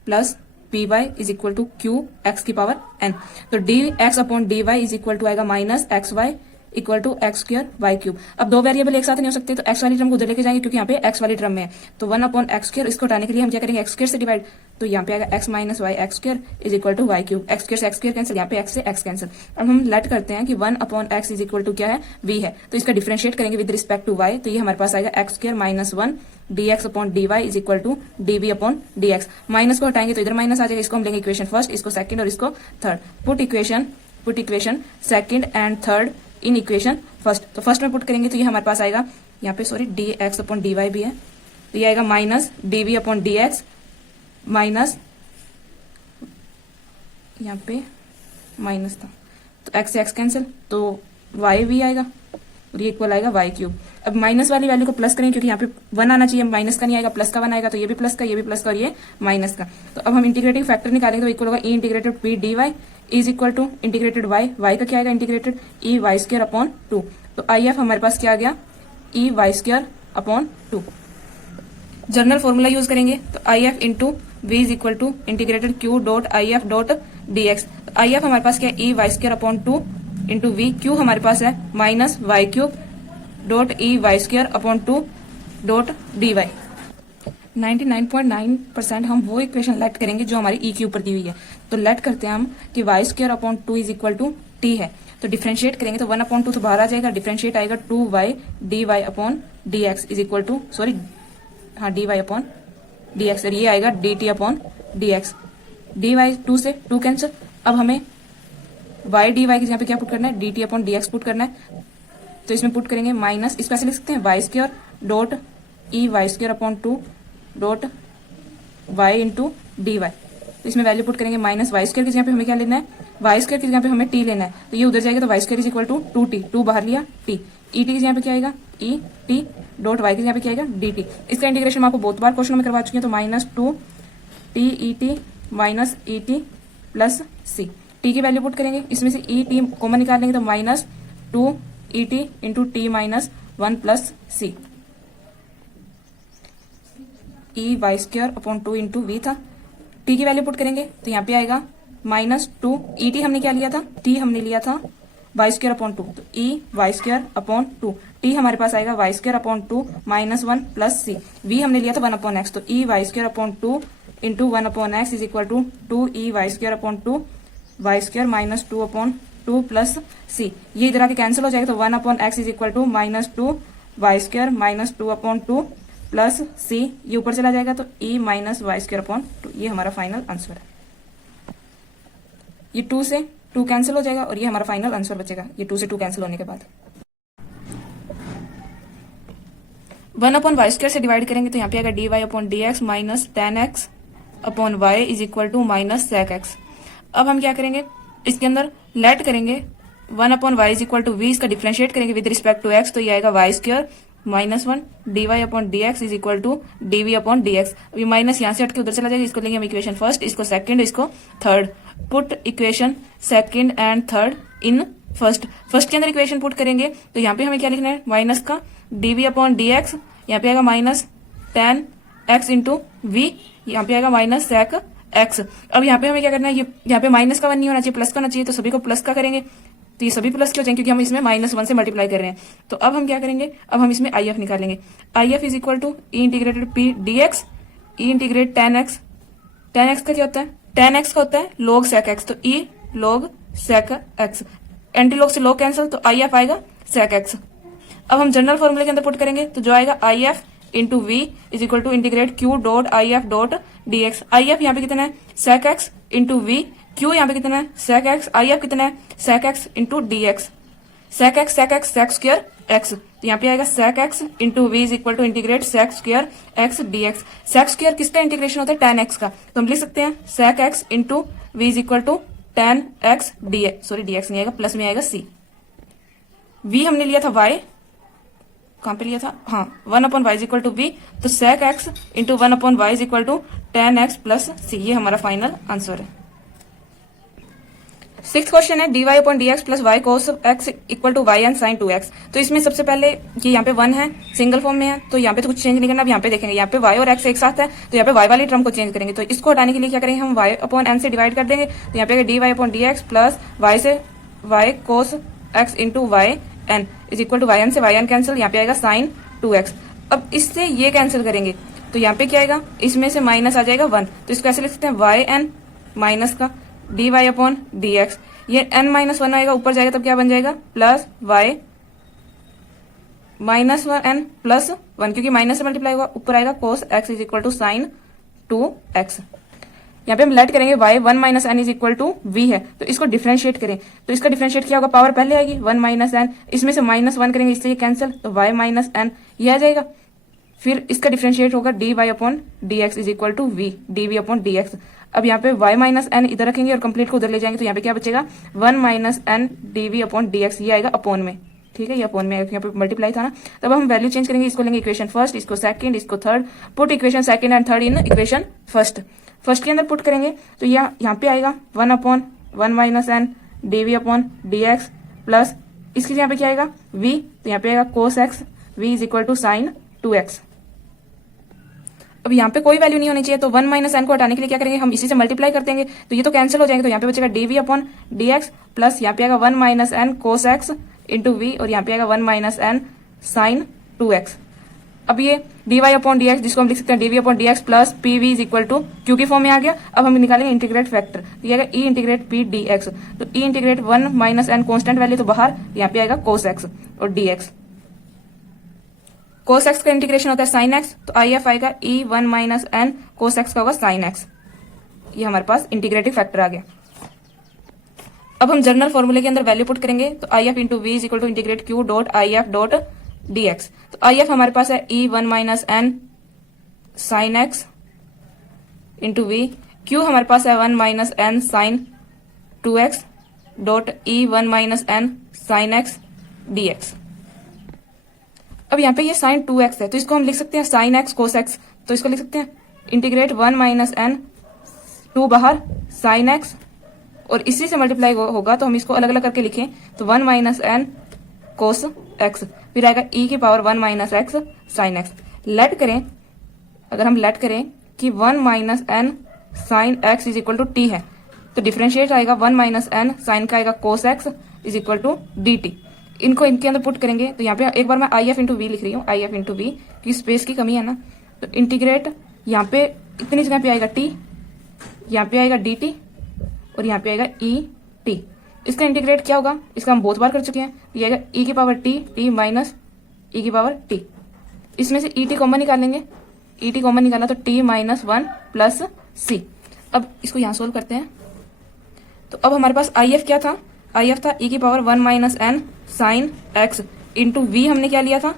plus P Y is equal to Q X की पावर एन। तो D x upon D Y is equal to आएगा minus x Y equal to X square Y cube. अब दो वेरिएबल एक साथ नहीं हो सकते, तो एक्स वाली टर्म को उधर लेके जाएंगे क्योंकि यहाँ पे एक्स वाली टर्म में है। तो 1 अपॉन एक्स स्क्र, इसको हटाने के लिए हम क्या करेंगे, एक्स स्क्र से डिवाइड। तो यहाँ पे आएगा x minus y x square is equal to y cube. X square से एक्स स्क्र कैंसिल, यहाँ पे एक्स से एक्स कैंसिल। अब हम लेट करते हैं कि 1 upon x is equal to क्या है, वी है। तो इसका डिफरेंशिएट करेंगे विद रिस्पेक्ट टू वाई, तो ये हमारे पास आएगा x square minus 1 dx upon dy is equal to dv upon dx। Minus को हटाएंगे तो इधर माइनस आ जाएगा, इसको हम लेंगे इक्वेशन फर्स्ट, इसको सेकंड और इसको third. Put equation second and third in equation first. तो फर्स्ट में पुट करेंगे तो ये हमारे पास आएगा, यहाँ पे सॉरी dx अपॉन dy भी है, तो ये आएगा minus dv upon dx minus, यहाँ पे माइनस था तो x से x कैंसिल, तो y भी आएगा और ये इक्वल आएगा वाई क्यूब। अब माइनस वाली वैल्यू को प्लस करेंगे क्योंकि यहाँ पे 1 आना चाहिए, माइनस का नहीं आएगा, प्लस का 1 आएगा, तो ये भी प्लस का, ये भी प्लस का और ये माइनस का। तो अब हम इंटीग्रेटिंग फैक्टर निकालेंगे तो इक्वल होगा E integrated P D Y is equal to integrated Y, Y का क्या आएगा integrated E Y square upon 2। तो आई एफ हमारे पास क्या आ गया, E Y square upon 2। General formula use करेंगे तो I F into we is equal to integrated Q dot I F dot D x. I F हमारे पास क्या है, E Y square upon 2 into v, Q हमारे पास है minus y cube dot e Y square upon 2 dot d y. 99.9% हम वो इक्वेशन लेट करेंगे जो हमारी ई के ऊपर दी हुई है। तो लेट करते हैं हम कि y square upon 2 is equal to t है। तो डिफरेंशिएट करेंगे तो 1 अपॉन 2 तो बाहर आ जाएगा, डिफरेंशिएट आएगा 2y D Y upon D x is equal to, sorry हाँ D Y upon D x, और ये आएगा D T upon D X. D Y 2 से 2 कैंसिल। अब हमें y डी वाई के यहाँ पे क्या पुट करना है, D T upon D x put करना है। तो इसमें पुट करेंगे माइनस, इसको ऐसे लिख सकते हैं y square dot e Y square upon 2 dot y into d y. तो इसमें वैल्यू पुट करेंगे माइनस वाई स्क्र की जगह पे हमें क्या लेना है, वाई स्क्र की जगह पे हमें टी लेना है, तो ये उधर जाएगा तो y square is equal to 2t, 2 बाहर लिया टी, ई टी की जगह पे क्या आएगा ई टी डॉट वाई की जगह पे क्या आएगा डी टी। इसका इंटीग्रेशन मैं आपको बहुत बार क्वेश्चन में करवा चुकी है, तो minus 2 T E T minus E T plus सी। टी की वैल्यू पुट करेंगे, इसमें से ई टी कॉमन निकाल लेंगे तो minus 2 E T into T minus 1 plus सी। E Y square upon 2 into V था, टी की वैल्यू पुट करेंगे तो यहाँ पे आएगा माइनस 2 ई टी हमने क्या लिया था, टी हमने लिया था वाई स्क्र अपॉन 2, तो E Y square upon 2, T हमारे पास आएगा Y square upon 2 minus 1 plus C. V हमने लिया था 1 अपॉन एक्स, तो E Y square upon 2 into 1 upon x is equal to 2 E Y square upon 2 Y square minus 2 upon 2 plus सी। ये इधर आके कैंसिल हो जाएगा तो 1 upon x is equal to minus 2 Y square minus 2 upon 2 plus सी, ये ऊपर चला जाएगा तो E minus Y square upon 2। ये हमारा फाइनल आंसर है। ये 2 से 2 कैंसिल हो जाएगा और ये हमारा फाइनल आंसर बचेगा, ये 2 से 2 कैंसिल होने के बाद। 1 अपॉन वाई स्क्र से डिवाइड करेंगे तो यहाँ पे आएगा D Y upon D x minus tan x upon Y is equal to minus sec x. अब हम क्या करेंगे, इसके अंदर लेट करेंगे 1 upon Y is equal to v, इसका डिफरेंशिएट करेंगे विद रिस्पेक्ट टू एक्स, तो ये आएगा Y square minus 1 d Y upon D x is equal to d we upon D x. अभी माइनस यहाँ से हट के उधर चला जाएगा, इसको लेंगे हम इक्वेशन फर्स्ट, इसको सेकंड, इसको third. Put equation second and third in first. First के अंदर इक्वेशन पुट करेंगे तो यहाँ पे हमें क्या लिखना है, माइनस का d we upon D x, यहाँ पे आएगा minus tan x into v, यहाँ पे आएगा माइनस सेक एक्स। अब यहाँ पे हमें क्या करना है, ये यहाँ पे माइनस का 1 नहीं होना चाहिए, प्लस का होना चाहिए, तो सभी को प्लस का करेंगे तो ये सभी प्लस के हो जाएंगे क्योंकि हम इसमें माइनस 1 से मल्टीप्लाई कर रहे हैं। तो अब हम क्या करेंगे, अब हम इसमें आई एफ निकालेंगे। I F is equal to e integrated P D x, E integrate tan x. Tan x का क्या होता है, टेन एक्स का होता है लॉग सेक एक्स, तो E log sec X, anti log से लॉग कैंसिल, तो आई एफ आएगा सेक एक्स। अब हम जनरल फॉर्मूले के अंदर पुट करेंगे तो जो आएगा I F into we is equal to integrate Q dot I F dot D x. I F यहाँ पे कितना है sec x into v, Q यहाँ पे कितना है सेक एक्स, आई एफ कितना है sec x into D x, sec x sec square x, तो यहाँ पे आएगा sec x into we is equal to integrate sec square x D x. Sec square किसका इंटीग्रेशन होता है, टेन एक्स का, तो हम लिख सकते हैं sec x into we is equal to tan x D x, sorry d x नहीं आएगा, प्लस में आएगा सी। वी हमने लिया था वाई, कहां पे लिया था, हाँ 1 upon Y is equal to V, तो sec x into 1 upon Y is equal to tan X plus सी, ये हमारा फाइनल आंसर है। 6th क्वेश्चन है dy upon D x plus Y cos X equal to Y and sine 2x। तो इसमें सबसे पहले ये यहाँ पे 1 है, सिंगल फॉर्म में है, तो यहाँ पे तो कुछ चेंज नहीं करना। अब यहाँ पे देखेंगे यहाँ पे y और x एक साथ है, तो यहाँ पे y वाली टर्म को चेंज करेंगे, तो इसको हटाने के लिए क्या करेंगे हम y अपॉन n से डिवाइड कर देंगे, तो यहाँ पे dy upon D x plus y से y cos x into y n is equal to y n से वाई एन कैंसिल, यहाँ पे आएगा साइन 2x। अब इससे ये कैंसिल करेंगे तो यहाँ पे क्या आएगा, इसमें से माइनस आ जाएगा 1, तो इसको ऐसे लिख सकते हैं वाई एन माइनस का d Y upon D x. ये n माइनस 1 आएगा, ऊपर जाएगा तब क्या बन जाएगा, plus y minus n plus 1, क्योंकि माइनस से मल्टीप्लाई हुआ, ऊपर आएगा cos x is equal to sine 2x। यहाँ पे हम लेट करेंगे y 1 minus n is equal to v है, तो इसको डिफरेंशिएट करें तो इसका डिफरेंशिएट क्या होगा, पावर पहले आएगी 1 माइनस एन, इसमें से माइनस 1 करेंगे इससे ये कैंसिल, तो y माइनस एन ये आ जाएगा। फिर इसका डिफरेंशिएट होगा d Y upon D x is equal to v d we upon D x. अब यहाँ पे y माइनस एन इधर रखेंगे और कंप्लीट को उधर ले जाएंगे, तो यहाँ पे क्या बचेगा 1 minus n d we upon D x, ये आएगा अपॉन में, ठीक है, ये अपॉन में यहाँ पे मल्टीप्लाई था ना। तब हम वैल्यू चेंज करेंगे, इसको लेंगे इक्वेशन फर्स्ट, इसको सेकंड, इसको third, put equation second and third in equation first. First के अंदर पुट करेंगे तो यहाँ पे आएगा 1 upon 1 minus n d we upon D x plus इसके यहाँ पे क्या आएगा v, तो यहाँ पे आएगा cos x v is equal to sine 2x। अब यहाँ पे कोई वैल्यू नहीं होनी चाहिए, तो 1 माइनस एन को हटाने के लिए क्या करेंगे, हम इसी से मल्टीप्लाई कर देंगे, तो ये तो कैंसिल हो जाएंगे, तो यहाँ पे बचेगा d we upon D x plus यहाँ पे आएगा 1 minus N cos x into v और यहाँ पे आएगा 1 माइनस एन साइन 2x। अब ये d Y upon D x, जिसको हम लिख सकते हैं d we upon D x plus P v is equal to Q की फॉर्म में आ गया। अब हम निकालेंगे इंटीग्रेट फैक्टर, तो ये आएगा E integrate P D x, तो E integrate 1 minus N constant value तो बाहर, यहाँ पे आएगा कोस एक्स और डी एक्स। कोस एक्स का इंटीग्रेशन होता है साइन एक्स, तो आई एफ आएगा E 1 minus N cos X का होगा साइन एक्स। ये हमारे पास इंटीग्रेटिव फैक्टर आ गया। अब हम जर्नल फॉर्मूले के अंदर वैल्यू पुट करेंगे, तो I F into we is equal to integrate Q dot I F dot D x. तो आई एफ हमारे पास है e 1 minus N sine x into v, Q हमारे पास है 1 minus N sine 2x dot e 1 minus N sine x D x. अब यहाँ पे ये साइन 2x है, तो इसको हम लिख सकते हैं साइन एक्स कोस एक्स, तो इसको लिख सकते हैं इंटीग्रेट 1 माइनस एन 2 बाहर साइन एक्स और इसी से मल्टीप्लाई होगा, तो हम इसको अलग अलग करके लिखें, तो 1 माइनस एन कोस एक्स, फिर आएगा ई की power 1 minus x sine x. Let करें, अगर हम लेट करें कि 1 minus N sine x is equal to t है, तो डिफरेंशिएट आएगा 1 माइनस एन साइन का आएगा cos x is equal to D t. इनको इनके अंदर पुट करेंगे, तो यहाँ पे एक बार मैं आई एफ इंटू वी लिख रही हूँ, आई एफ इंटू वी की स्पेस की कमी है ना, तो इंटीग्रेट यहाँ पे इतनी जगह पे आएगा टी, यहाँ पे आएगा डी टी और यहाँ पे आएगा ई टी। इसका इंटीग्रेट क्या होगा, इसका हम बहुत बार कर चुके हैं, ये आएगा ई की पावर टी, टी माइनस ई की पावर टी, इसमें से ई टी कॉमन निकालेंगे, ई टी कॉमन निकाला तो टी माइनस 1 प्लस सी। अब इसको यहाँ सोल्व करते हैं, तो अब हमारे पास आई एफ क्या था, आई एफ था ई की power 1 minus N sine x into v हमने क्या लिया था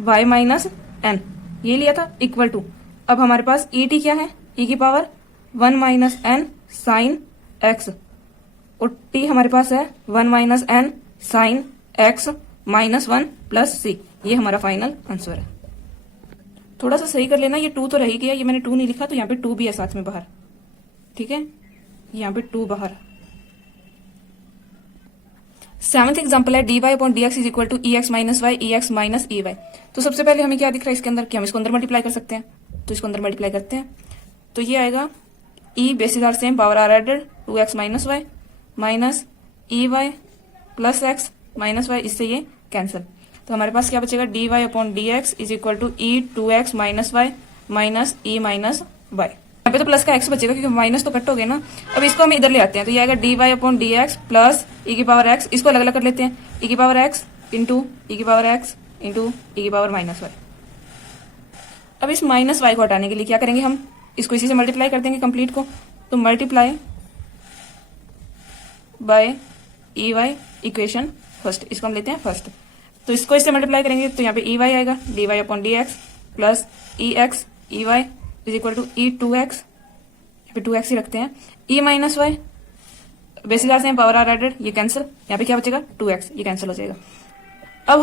y माइनस एन, ये लिया था इक्वल टू, अब हमारे पास ई टी क्या है, ई की power 1 minus N sine X और टी हमारे पास है 1 minus N sine X minus 1 plus सी। ये हमारा फाइनल आंसर है। थोड़ा सा सही कर लेना, ये 2 तो रह ही गया, ये मैंने 2 नहीं लिखा, तो यहाँ पे 2 भी है साथ में बाहर, ठीक है, यहाँ पे 2 बाहर। 7th एग्जाम्पल है D Y upon D x is equal to E x minus y e x minus E y. तो सबसे पहले हमें क्या दिख रहा है इसके अंदर, कि हम इसको अंदर मल्टीप्लाई कर सकते हैं, तो इसको अंदर मल्टीप्लाई करते हैं, तो ये आएगा E basis are same power are added 2x minus Y minus E Y plus x minus Y, इससे ये कैंसिल, तो हमारे पास क्या बचेगा D Y upon D x is equal to E 2x minus Y minus E minus Y. यहाँ पे तो प्लस का एक्स बचेगा क्योंकि माइनस तो कट हो गया ना। अब इसको हम इधर ले आते हैं, तो ये आएगा D Y upon D x plus E की पावर एक्स, इसको अलग अलग कर लेते हैं, ई की पावर एक्स इंटू ई की पावर एक्स इंटू ई की पावर माइनस वाई। अब इस माइनस वाई को हटाने के लिए क्या करेंगे, हम इसको इसी से मल्टीप्लाई कर देंगे कंप्लीट को, तो multiply by e y equation first, इसको हम लेते हैं फर्स्ट, तो इसको इससे मल्टीप्लाई करेंगे, तो यहाँ पे ई वाई आएगा D Y upon D x plus E X E Y is equal to E 2x, यहाँ पे 2x ही रखते हैं, E minus Y basis are same power are added, ये कैंसिल, यहाँ पे क्या बचेगा 2x, ये कैंसिल हो जाएगा। अब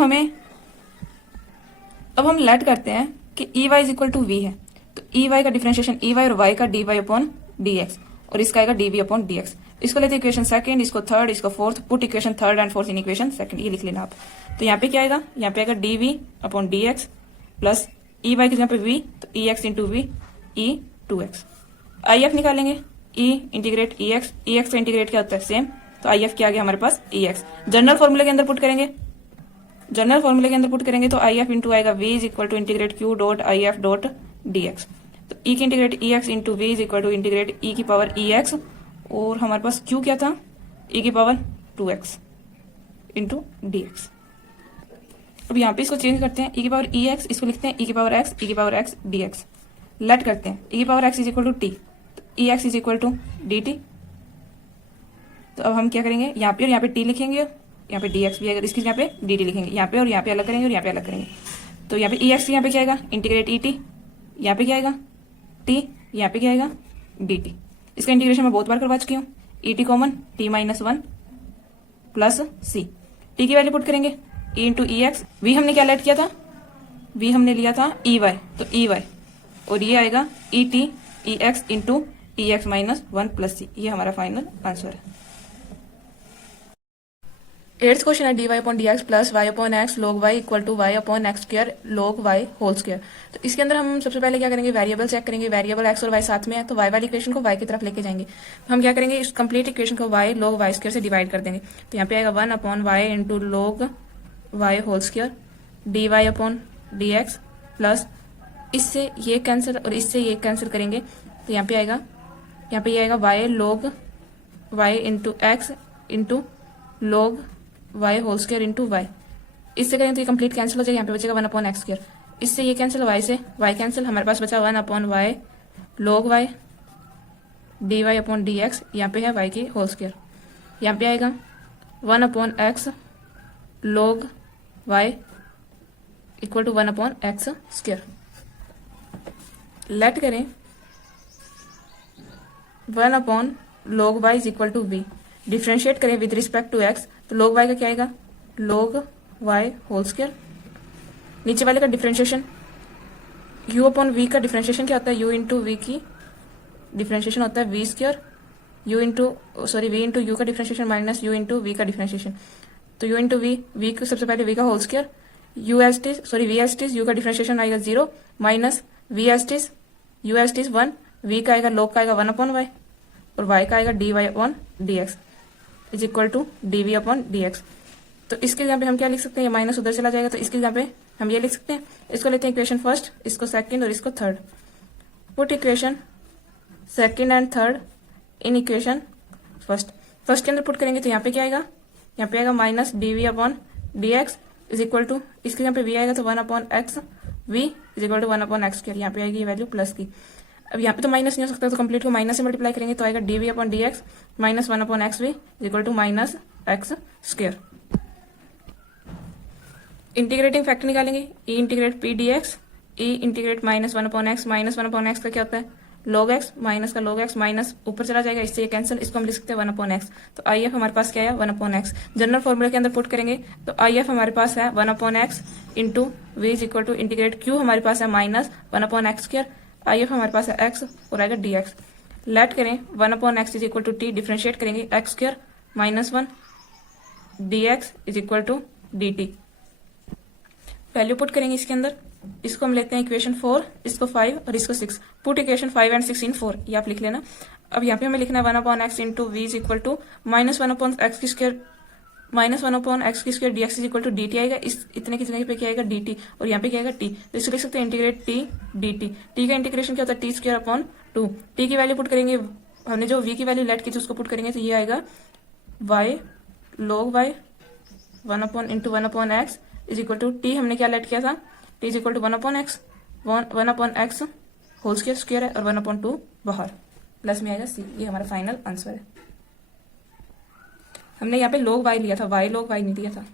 हम लेट करते हैं कि e Y is equal to v है, तो ई वाई का डिफरेंशिएशन ई वाई और वाई का d Y upon D x और इसका आएगा D we upon D x. इसको लेते हैं इक्वेशन सेकंड, इसको थर्ड, इसको fourth, put equation third and fourth in equation second, ये लिख लेना आप। तो यहाँ पे क्या आएगा, यहाँ पे आएगा D we upon D x plus E Y की जगह पे वी, तो ई x into V E 2x। I F निकालेंगे, ई इंटीग्रेट ई एक्स का इंटीग्रेट क्या होता है सेम, तो आई एफ क्या आ गया हमारे पास ई एक्स। जनरल फॉर्मूले के अंदर पुट करेंगे, जनरल फॉर्मूले के अंदर पुट करेंगे तो आई एफ इंटू आएगा V is equal to integrate Q dot I F dot D x. तो ई की integrate E x into we is equal to integrate ई की पावर ई एक्स, और हमारे पास क्यू क्या था, ई की power 2x into D x. अब यहाँ पे इसको चेंज करते हैं, ई की पावर ई एक्स, इसको लिखते हैं ई की पावर एक्स, ई की power X D x. Let करते हैं, ई की power X is equal to T, तो ई X is equal to D T. तो अब हम क्या करेंगे, यहाँ पे और यहाँ पे टी लिखेंगे, यहाँ पे डी एक्स भी आएगा, इसके यहाँ पे डी टी लिखेंगे, यहाँ पे और यहाँ पे अलग करेंगे और यहाँ पे अलग करेंगे। तो यहाँ पे ई एक्स यहाँ पे क्या आएगा, इंटीग्रेट ई टी, यहाँ पे क्या आएगा टी, यहाँ पे क्या आएगा डी टी। इसका इंटीग्रेशन मैं बहुत बार करवा चुकी हूँ। E T common, T minus one plus सी, टी की वैल्यू पुट करेंगे ई इंटू ई एक्स, वी हमने क्या लेट किया था, वी हमने लिया था ई वाई, तो ई वाई, और ये आएगा E T E x into ई एक्स माइनस वन प्लस सी। ये हमारा फाइनल आंसर है। 8th क्वेश्चन है D Y upon D x plus Y upon x log Y equal to Y upon x square log Y whole square. तो इसके अंदर हम सबसे पहले क्या करेंगे, वेरिएबल चेक करेंगे, वेरिएबल एक्स और वाई साथ में है तो वाई वाली इक्वेशन को वाई की तरफ लेके जाएंगे। तो हम क्या करेंगे, इस कंप्लीट इक्वेशन को वाई लॉग वाई स्क्वायर से डिवाइड कर देंगे। तो यहाँ पे आएगा 1 upon y into log Y whole square d Y upon D x plus, इससे ये कैंसिल और इससे ये कैंसिल करेंगे तो यहाँ पे आएगा, यहाँ पे ये आएगा y log y into x into log Y whole square into y. इससे करें तो ये कंप्लीट कैंसिल हो जाएगा, यहाँ पे बचेगा 1 अपॉन एक्स स्क्वायर, इससे ये कैंसिल, वाई से वाई कैंसिल, हमारे पास बचा 1 upon y log y d Y upon D x, यहाँ पे है वाई की होल स्क्वायर, यहाँ पे आएगा 1 upon x log Y equal to 1 upon x square. Let करें 1 upon log y is equal to v, differentiate करें विद रिस्पेक्ट टू एक्स, तो लॉग वाई का क्या आएगा, लॉग वाई होल स्क्वायर, नीचे वाले का डिफ्रेंशिएशन, यू अपॉन वी का डिफ्रेंशिएशन क्या होता है, यू इंटू वी की डिफ्रेंशिएशन होता है V square, U into V into U का differentiation minus U into V का डिफ्रेंशिएशन, तो यू इंटू वी को सबसे पहले वी का होल स्क्वायर, वी एस टीज यू का डिफ्रेंशिएशन आएगा 0 माइनस वी एस टीज 1, वी का आएगा लॉग का आएगा 1 अपॉन वाई और वाई का आएगा D Y upon D x is equal to d we upon D x. तो इसके यहाँ पे हम क्या लिख सकते हैं, ये माइनस उधर चला जाएगा, तो इसके यहाँ पे हम ये लिख सकते हैं, इसको लेते हैं इक्वेशन फर्स्ट, इसको सेकंड और इसको third. Put equation second and third in equation first के अंदर पुट करेंगे तो यहाँ पे क्या आएगा, यहाँ पे आएगा minus d we upon D x is equal to, इसके यहाँ पे वी आएगा तो 1 upon x we is equal to 1 upon x square, यहाँ पे आएगी ये वैल्यू प्लस की। अब यहाँ पे तो माइनस नहीं हो सकता, तो कंप्लीट को माइनस से मल्टीप्लाई करेंगे तो आएगा D we upon D x minus 1 upon x we is equal to minus x square. Integrating factor निकालेंगे, E integrate P D x, ई integrate minus 1 upon x, minus 1 upon X का क्या होता है लॉग एक्स, माइनस का लॉग एक्स, माइनस ऊपर चला जाएगा, इससे ये कैंसिल, इसको हम लिख सकते हैं 1 अपॉन एक्स। तो आई एफ हमारे पास क्या है 1 अपॉन एक्स, जनरल फॉर्मूले के अंदर पुट करेंगे तो आई एफ हमारे पास है 1 upon x into we is equal to integrate Q हमारे पास है minus 1 upon x square, I F हमारे पास है एक्स और आएगा डी एक्स। लेट करें 1 upon x is equal to T, differentiate करेंगे X square minus 1 D x is equal to D T, value put करेंगे इसके अंदर, इसको हम लेते हैं इक्वेशन 4, इसको 5 और इसको 6, पुट इक्वेशन 5 एंड 6 इन 4, ये आप लिख लेना। अब यहाँ पे हमें लिखना है 1 upon x into we is equal to minus 1 upon x की स्क्वायर माइनस 1 अपॉन एक्स की square d x is equal to D t आएगा, इस इतने की जगह पे क्या आएगा डी टी और यहाँ पे क्या आएगा टी, तो इसको लिख सकते हैं integrate T d T, T का इंटीग्रेशन क्या होता है टी स्क्वायर अपॉन 2, टी की वैल्यू पुट करेंगे, हमने जो वी की वैल्यू लेट की थी उसको पुट करेंगे तो ये आएगा y log y 1 upon into 1 upon x is equal to t, हमने क्या लेट किया था t is equal to 1 upon x, 1 upon x whole square square है और 1 अपॉन 2 बाहर, प्लस में आएगा सी। ये हमारा फाइनल आंसर है। हमने यहाँ पे log y लिया था, y log y नहीं दिया था।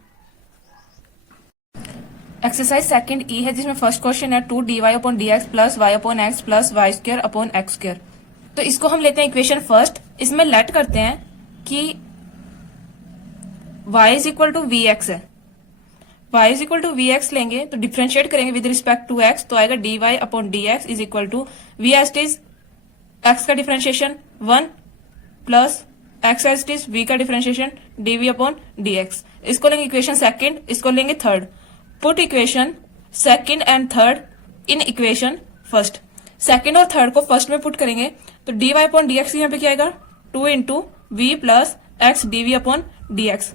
एक्सरसाइज सेकंड ई है जिसमें फर्स्ट क्वेश्चन है 2 dy upon dx plus y upon x plus y square upon x square. तो इसको हम लेते हैं इक्वेशन फर्स्ट, इसमें लेट करते हैं कि y is equal to v x है, y is equal to v x लेंगे तो डिफ्रेंशिएट करेंगे विद रिस्पेक्ट टू x, तो आएगा dy upon dx is equal to v S टीज x का डिफ्रेंशिएशन 1 प्लस x एस टीज v का डिफ्रेंशिएशन dv अपॉन dx। इसको लेंगे इक्वेशन सेकंड, इसको लेंगे third. Put equation second and third in equation first, second और थर्ड को फर्स्ट में पुट करेंगे तो dy अपॉन dx यहाँ पे क्या आएगा 2 into v plus x d upon D x.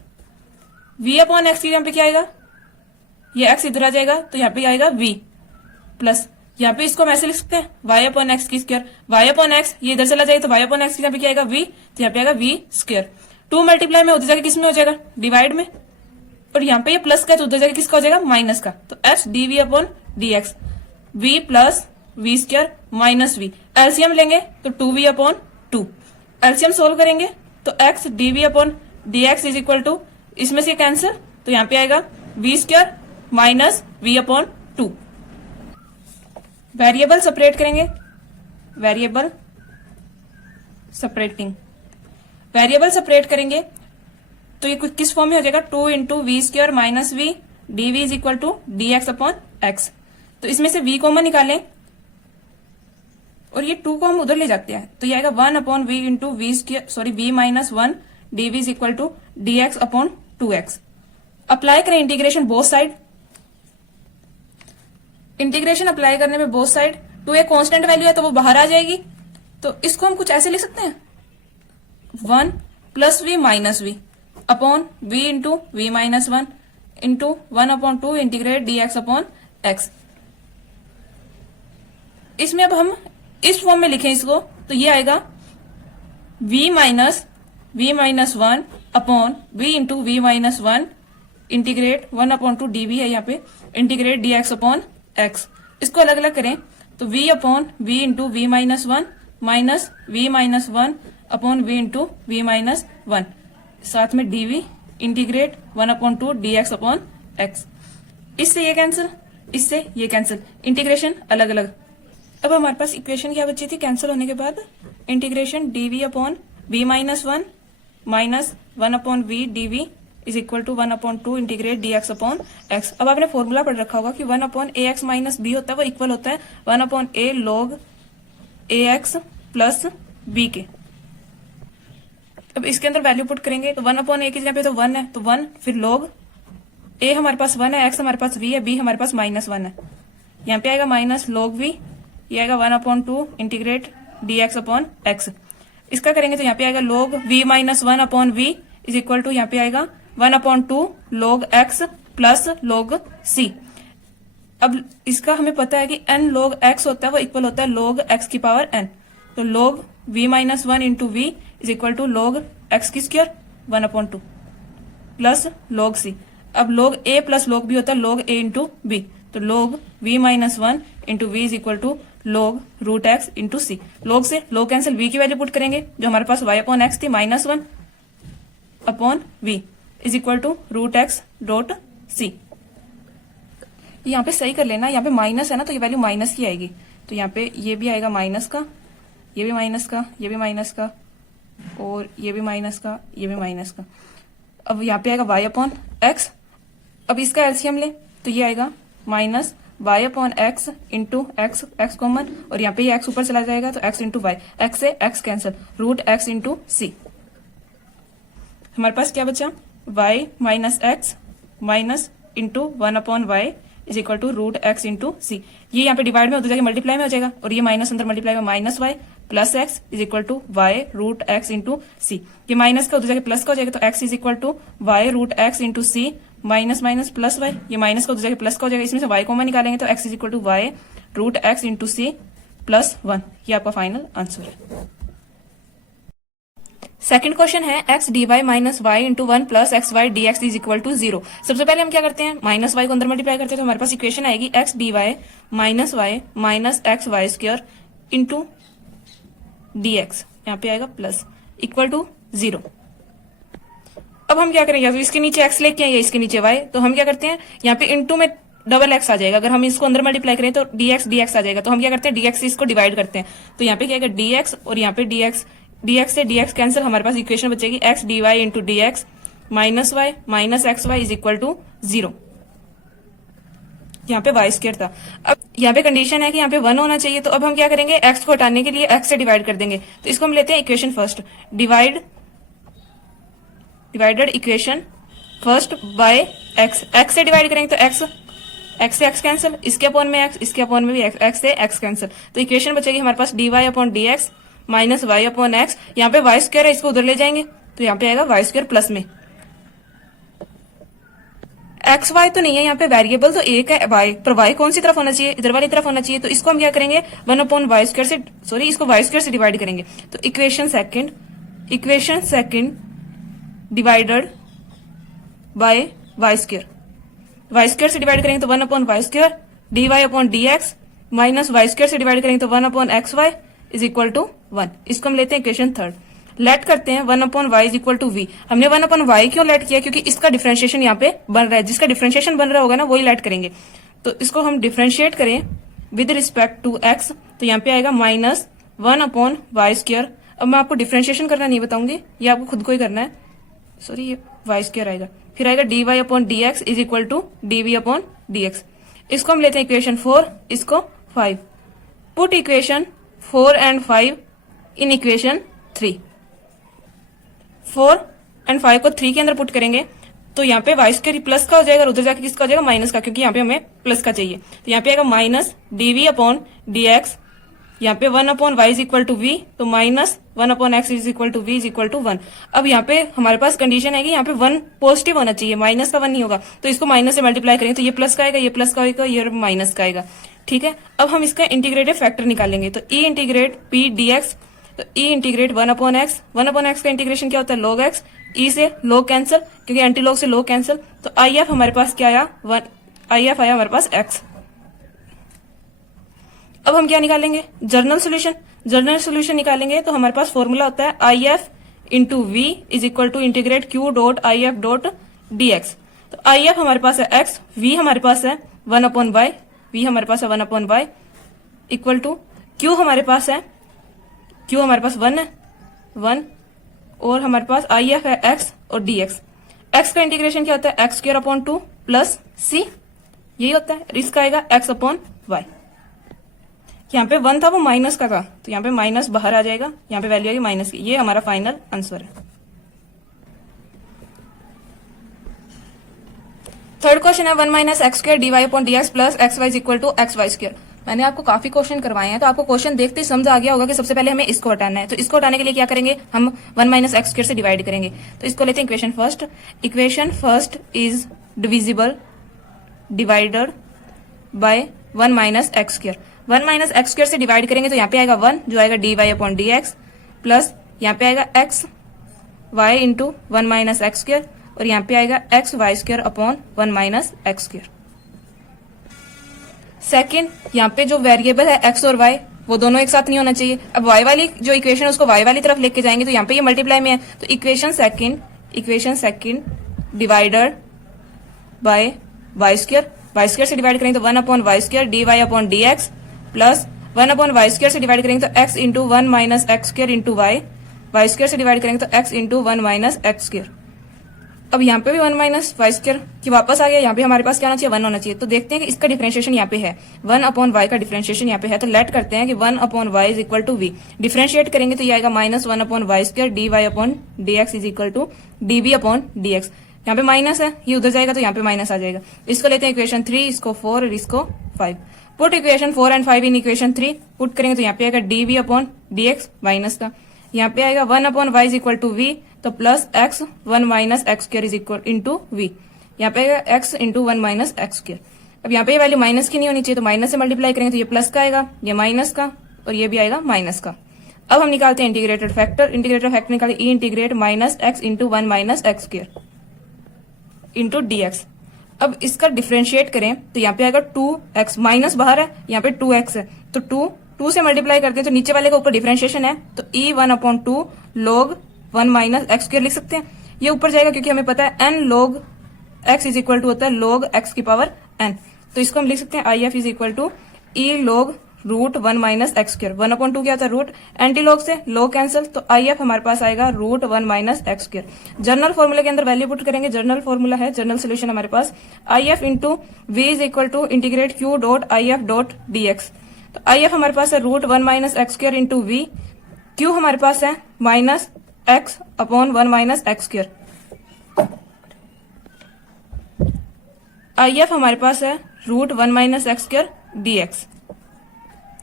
V upon x यहाँ पे क्या आएगा, ये एक्स इधर आ जाएगा तो यहाँ पे आएगा वी प्लस, यहाँ पे इसको हम ऐसे लिख सकते हैं वाई अपॉन एक्स की स्क्वायर, वाई अपॉन एक्स ये इधर चला जाएगा तो वाई अपॉन एक्स यहाँ पे क्या आएगा वी, तो यहाँ पे आएगा वी स्क्वायर। 2 मल्टीप्लाई में उधर जाके किस में हो जाएगा, डिवाइड में, और यहाँ पे ये प्लस का तो उधर जाके किसका हो जाएगा माइनस का, तो x d we upon D x, v plus v square minus v. LCM लेंगे तो 2v अपॉन 2, एलसीएम सोल्व करेंगे तो x d we upon D x is equal to, इसमें से कैंसिल तो यहाँ पे आएगा v square minus v upon 2। Variable separate करेंगे, वेरिएबल सेपरेटिंग, वेरिएबल सेपरेट करेंगे तो ये किस फॉर्म में हो जाएगा, 2 into we square minus v d we is equal to D x upon x. तो इसमें से v कॉमन निकालें और ये 2 को हम उधर ले जाते हैं तो ये आएगा 1 upon we into we square sorry V minus 1 D we is equal to D x upon 2x। Apply करें integration both side, integration apply करने में बोथ साइड, 2 एक कांस्टेंट वैल्यू है तो वो बाहर आ जाएगी, तो इसको हम कुछ ऐसे लिख सकते हैं 1 plus v minus v upon we into v minus 1 into 1 upon 2 integrate D x upon x. इसमें अब हम इस फॉर्म में लिखें इसको तो ये आएगा v minus 1 upon v into v minus 1 integrate 1 upon 2 d v है यहाँ पे integrate D x upon x. इसको अलग अलग करें तो v upon we into v minus 1 minus v minus 1 upon we into v minus 1, साथ में d v integrate 1 upon 2 d x upon x. इससे ये कैंसिल, इससे ये कैंसिल, इंटीग्रेशन अलग अलग। अब हमारे पास इक्वेशन क्या बची थी कैंसिल होने के बाद, integration d we upon v minus 1 minus 1 upon v d we is equal to 1 upon 2 integrate D x upon x. अब आपने फॉर्मूला पढ़ रखा होगा कि 1 upon a x minus b होता है वो इक्वल होता है 1 upon a log a x plus b के। अब इसके अंदर वैल्यू पुट करेंगे तो 1 अपॉन ए की जगह पे तो 1 है तो 1, फिर लॉग ए हमारे पास 1 है, एक्स हमारे पास v है, बी हमारे पास माइनस 1 है, यहाँ पे आएगा माइनस लॉग वी, ये आएगा 1 upon 2 integrate D x upon x. इसका करेंगे तो यहाँ पे आएगा log V minus 1 upon V is equal to यहाँ पे आएगा 1 upon 2 log X plus log C. अब इसका हमें पता है कि n log x होता है वो इक्वल होता है log x की पावर n, तो log v minus 1 into we is equal to log x की square 1 upon 2 plus log c। अब log a plus log b होता है log a इंटू b, तो log v minus 1 into we is equal to log root x into c. log से log कैंसिल, v की वैल्यू पुट करेंगे जो हमारे पास y अपॉन एक्स थी minus 1 upon v is equal to root x dot c. यहाँ पे सही कर लेना, यहाँ पे माइनस है ना तो ये वैल्यू माइनस की आएगी, तो यहाँ पे ये भी आएगा माइनस का, ये भी माइनस का, ये भी माइनस का, और ये भी माइनस का, ये भी माइनस का। अब यहाँ पे आएगा y अपॉन एक्स, अब इसका एलसीएम ले तो ये आएगा minus y upon x into x, x common, और यहाँ पे ये x ऊपर चला जाएगा तो x इंटू वाई, एक्स से x cancel, root x into C. हमारे पास क्या बचा y minus X minus into 1 upon Y is equal to root x into C. ये यहाँ पे डिवाइड में उधर जाके मल्टीप्लाई में हो जाएगा, और ये माइनस अंदर मल्टीप्लाई में minus Y plus X is equal to Y root x into C. ये माइनस का उधर जाके प्लस का हो जाएगा तो x is equal to Y root x into c minus minus plus y, ये माइनस का उधर जाके प्लस का हो जाएगा, इसमें से वाई कॉमन निकालेंगे तो x is equal to Y root x into c plus 1। ये आपका फाइनल आंसर है। सेकंड क्वेश्चन है x D y minus y into 1 plus x y d x is equal to 0। सबसे पहले हम क्या करते हैं, माइनस वाई को अंदर मल्टीप्लाई करते हैं, तो हमारे पास इक्वेशन आएगी x D y minus x y square into D x, यहाँ पे आएगा प्लस इक्वल टू 0। अब हम क्या करेंगे, तो इसके नीचे एक्स लेके आए या इसके नीचे वाई, तो हम क्या करते हैं यहाँ पे इंटू में डबल एक्स आ जाएगा, अगर हम इसको अंदर मल्टीप्लाई करें तो डी एक्स आ जाएगा, तो हम क्या करते हैं डी एक्स से इसको डिवाइड करते हैं, तो यहाँ पे क्या आएगा डी एक्स और यहाँ पे डी एक्स से डी एक्स कैंसिल, हमारे पास इक्वेशन बचेगी x D y into D x minus Y minus x y is equal to 0। यहाँ पे वाई स्क्वायर था। अब यहाँ पे कंडीशन है कि यहाँ पे 1 होना चाहिए, तो अब हम क्या करेंगे एक्स को हटाने के लिए एक्स से डिवाइड कर देंगे, तो इसको हम लेते हैं equation first, divided equation first by x, x से डिवाइड करेंगे तो एक्स से एक्स कैंसिल, इसके अपॉन में एक्स, इसके अपॉन में भी एक्स से एक्स कैंसिल, तो इक्वेशन बचेगी हमारे पास D Y upon D x minus Y upon x, यहाँ पे वाई स्क्वायर है इसको उधर ले जाएंगे तो यहाँ पे आएगा वाई स्क्वायर प्लस में एक्स वाई तो नहीं है यहाँ पे, वेरिएबल तो एक है वाई, पर वाई कौन सी तरफ होना चाहिए, इधर वाली तरफ होना चाहिए। तो इसको हम क्या करेंगे, 1/y स्क्वायर से, सॉरी इसको वाई स्क्वायर से डिवाइड करेंगे। तो equation second divided by y square से डिवाइड करेंगे तो 1/y square dy/dx minus y square से डिवाइड करेंगे तो 1/xy इज इक्वल टू 1। इसको हम लेते हैं इक्वेशन थर्ड, लेट करते हैं 1/y is equal to v। हमने 1/y क्यों लेट किया, क्योंकि इसका डिफरेंशिएशन यहाँ पे बन रहा है, जिसका डिफरेंशिएशन बन रहा होगा ना वही लेट करेंगे। तो इसको हम डिफरेंशिएट करें विद रिस्पेक्ट टू x, तो यहाँ पे आएगा माइनस 1/y स्क्वायर। अब मैं आपको डिफरेंशिएशन करना नहीं बताऊंगी, ये आपको खुद को ही करना है, सॉरी ये वाई स्क्वायर आएगा, फिर आएगा dy/dx is equal to dv/dx। इसको हम लेते हैं इक्वेशन 4, इसको 5। Put equation 4 and 5 in equation 3। 4 and 5 को 3 के अंदर पुट करेंगे तो यहाँ पे वाई स्क्वायर प्लस का हो जाएगा और उधर जाके किसका हो जाएगा, माइनस का, क्योंकि यहाँ पे हमें प्लस का चाहिए। तो यहाँ पे आएगा माइनस dv/dx, यहाँ पे 1/y is equal to v, तो minus 1/x is equal to v is equal to 1। अब यहाँ पे हमारे पास कंडीशन है कि यहाँ पे 1 पॉजिटिव होना चाहिए, माइनस का 1 नहीं होगा। तो इसको माइनस से मल्टीप्लाई करेंगे तो ये प्लस का आएगा, ये प्लस का आएगा, ये माइनस का आएगा। ठीक है, अब हम इसका इंटीग्रेटेड फैक्टर निकालेंगे। तो ई इंटीग्रेट p dx, तो ई इंटीग्रेट 1/x का इंटीग्रेशन क्या होता है, log x। ई से log कैंसिल, क्योंकि एंटी लॉग से log कैंसिल, तो आई एफ हमारे पास क्या आया, 1। आई एफ आया हमारे पास x। अब हम क्या निकालेंगे, जर्नल सोल्यूशन निकालेंगे। तो हमारे पास फॉर्मूला होता है I F into we is equal to integrate Q dot I F dot D x. तो आई एफ हमारे पास है x, v हमारे पास है 1/y, v हमारे पास है 1/y इक्वल टू q हमारे पास है, q हमारे पास 1 है 1, और हमारे पास आई एफ है x और dx। x का इंटीग्रेशन क्या होता है, x² प्लस c, यही होता है। इसका आएगा x/y। यहाँ पे 1 था वो माइनस का था, तो यहाँ पे माइनस बाहर आ जाएगा, यहाँ पे वैल्यू आएगी माइनस की। ये हमारा फाइनल आंसर है। थर्ड क्वेश्चन है 1 - x² dy/dx plus xy is equal to xy²। मैंने आपको काफी क्वेश्चन करवाए हैं, तो आपको क्वेश्चन देखते ही समझ आ गया होगा कि सबसे पहले हमें इसको हटाना है। तो इसको हटाने के लिए क्या करेंगे, हम 1 - x² से डिवाइड करेंगे। तो इसको लेते हैं equation first is divisible divided by 1 - x²। 1 - x² से डिवाइड करेंगे तो यहाँ पे आएगा 1, जो आएगा dy/dx प्लस यहाँ पे आएगा x y इंटू 1 - x², और यहाँ पे आएगा xy² अपॉन 1 - x²। सेकेंड, यहाँ पे जो वेरिएबल है x और y वो दोनों एक साथ नहीं होना चाहिए। अब y वाली जो इक्वेशन है उसको y वाली तरफ लेके जाएंगे तो यहाँ पे ये मल्टीप्लाई में है। तो equation second divided by y² से डिवाइड करेंगे तो 1/y² dy/dx प्लस 1/y² से डिवाइड करेंगे तो x into 1 - x² into y² से डिवाइड करेंगे तो x इंटू 1 - x²। अब यहाँ पे भी 1 - y² की वापस आ गया, यहाँ पे हमारे पास क्या होना चाहिए, 1 होना चाहिए। तो देखते हैं कि इसका डिफरेंशिएशन यहाँ पे है, 1/y का डिफरेंशिएशन यहाँ पे है। तो लेट करते हैं कि 1/y is equal to v। Differentiate करेंगे तो ये आएगा -1/y² dy/dx is equal to dv/dx। यहाँ पे माइनस है, ये उधर जाएगा तो यहाँ पे माइनस आ जाएगा। इसको लेते हैं इक्वेशन 3, इसको 4 और इसको 5। Put equation 4 and 5 in equation 3, put करेंगे तो यहाँ पे आएगा dv/dx माइनस का, यहाँ पे आएगा 1/y is equal to v, तो plus x 1 - x² is equal into v, यहाँ पे आएगा x इंटू 1 - x²। अब यहाँ पे ये वैल्यू माइनस की नहीं होनी चाहिए, तो माइनस से मल्टीप्लाई करेंगे तो ये प्लस का आएगा, ये माइनस का, और ये भी आएगा माइनस का। अब हम निकालते हैं इंटीग्रेटेड फैक्टर निकाले E integrate -x into 1 - x² into dx। अब इसका डिफरेंशिएट करें तो यहाँ पे आएगा 2x, माइनस बाहर है, यहाँ पे 2x है, तो 2 से मल्टीप्लाई करते हैं तो नीचे वाले का ऊपर डिफरेंशिएशन है, तो e 1/2 log 1 - x² लिख सकते हैं। ये ऊपर जाएगा क्योंकि हमें पता है n log x is equal to होता है log x की पावर n। तो इसको हम लिख सकते हैं I F is equal to e log root 1 - x²। 1/2 क्या होता है, रूट, एंटी लॉग से log कैंसिल, तो आई एफ हमारे पास आएगा रूट 1 - x²। जनरल फॉर्मूला के अंदर वैल्यू पुट करेंगे, जनरल फॉर्मूला है, जनरल सोल्यूशन हमारे पास I F into we is equal to integrate Q dot I F dot D x. तो आई एफ हमारे पास है root 1 - x² into v, Q हमारे पास है माइनस x अपॉन 1 - x²। आई एफ हमारे पास है रूट 1 - x² dx।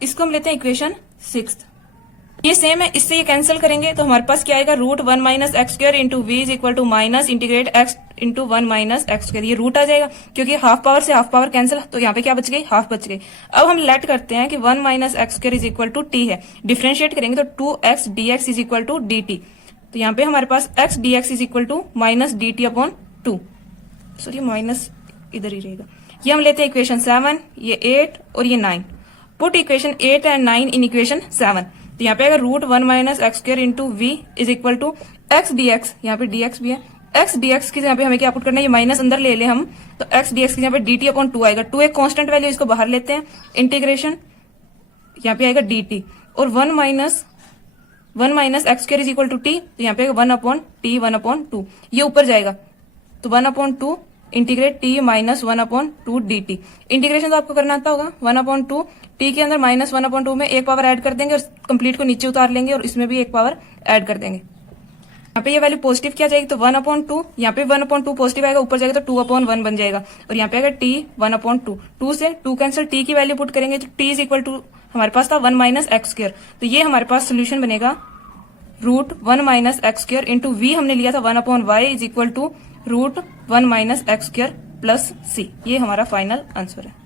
इसको हम लेते हैं इक्वेशन 6। ये सेम है, इससे ये कैंसिल करेंगे तो हमारे पास क्या आएगा, root 1 minus x square into we is equal to minus integrate x into 1 minus x square. ये रूट आ जाएगा क्योंकि हाफ पावर से हाफ पावर कैंसिल, तो यहाँ पे क्या बच गई, हाफ बच गई। अब हम लेट करते हैं कि 1 minus x square is equal to t है, डिफ्रेंशिएट करेंगे तो 2x dx is equal to dt। तो यहाँ पे हमारे पास x dx is equal to minus dt upon 2, sorry minus इधर ही रहेगा। ये हम लेते हैं इक्वेशन 7, ये 8 और ये 9। Put equation 8 and 9 in equation 7। तो यहाँ पे अगर root 1 minus x square into we is equal to x D x, यहाँ पे dx भी है, एक्स dx की यहाँ पे हमें क्या पुट करना है, ये माइनस अंदर ले ले हम, तो एक्स dx की यहाँ पे dt अपॉन 2 आएगा। 2 एक कांस्टेंट वैल्यू, इसको बाहर लेते हैं, इंटीग्रेशन यहाँ पे आएगा dt और 1 minus x square is equal to T, तो यहाँ पे 1 अपॉन टी 1 अपॉन 2, ये ऊपर जाएगा तो 1 upon 2 integrate T minus 1 upon 2 dt। Integration तो आपको करना आता होगा, 1 अपॉन 2 टी के अंदर माइनस 1 अपॉन 2 में एक पावर ऐड कर देंगे और कंप्लीट को नीचे उतार लेंगे और इसमें भी एक पावर ऐड कर देंगे। यहाँ पे ये वैल्यू पॉजिटिव क्या जाएगी, तो 1 अपॉन 2, यहाँ पे 1 अपॉन 2 पॉजिटिव आएगा, ऊपर जाएगा तो 2 अपॉन 1 बन जाएगा और यहाँ पे आएगा टी 1 अपॉन 2, 2 से 2 कैंसिल, टी की वैल्यू पुट करेंगे तो टी इज इक्वल टू हमारे पास था 1 माइनस एक्स स्क्र। तो ये हमारे पास सोल्यूशन बनेगा root 1 minus x square into v हमने लिया था 1 upon Y is equal to root 1 minus x square plus सी। ये हमारा फाइनल आंसर है।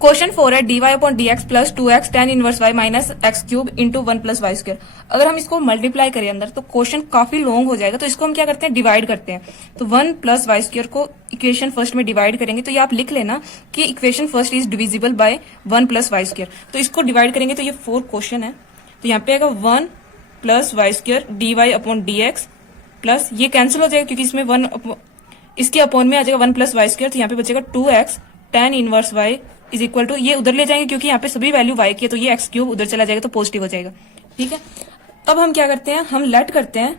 क्वेश्चन 4 है dy upon dx plus 2x tan inverse y minus x cube into 1 plus y square. अगर हम इसको मल्टीप्लाई करें अंदर तो क्वेश्चन काफी लॉन्ग हो जाएगा, तो इसको हम क्या करते हैं, डिवाइड करते हैं। तो 1 प्लस वाई स्क्र को इक्वेशन फर्स्ट में डिवाइड करेंगे, तो ये आप लिख लेना कि equation first is divisible by 1 plus y square. तो इसको डिवाइड करेंगे तो ये 4 क्वेश्चन है, तो यहाँ पे आएगा 1 plus y square dy upon dx plus ये कैंसिल हो जाएगा क्योंकि इसमें 1 इसके अपॉन में आ जाएगा 1 प्लस वाई स्क्र, तो यहाँ पे बचेगा 2x tan inverse y is equal to, ये उधर ले जाएंगे क्योंकि यहाँ पे सभी वैल्यू y की है, तो ये एक्स क्यूब उधर चला जाएगा तो पॉजिटिव हो जाएगा। ठीक है, अब हम क्या करते हैं, हम लेट करते हैं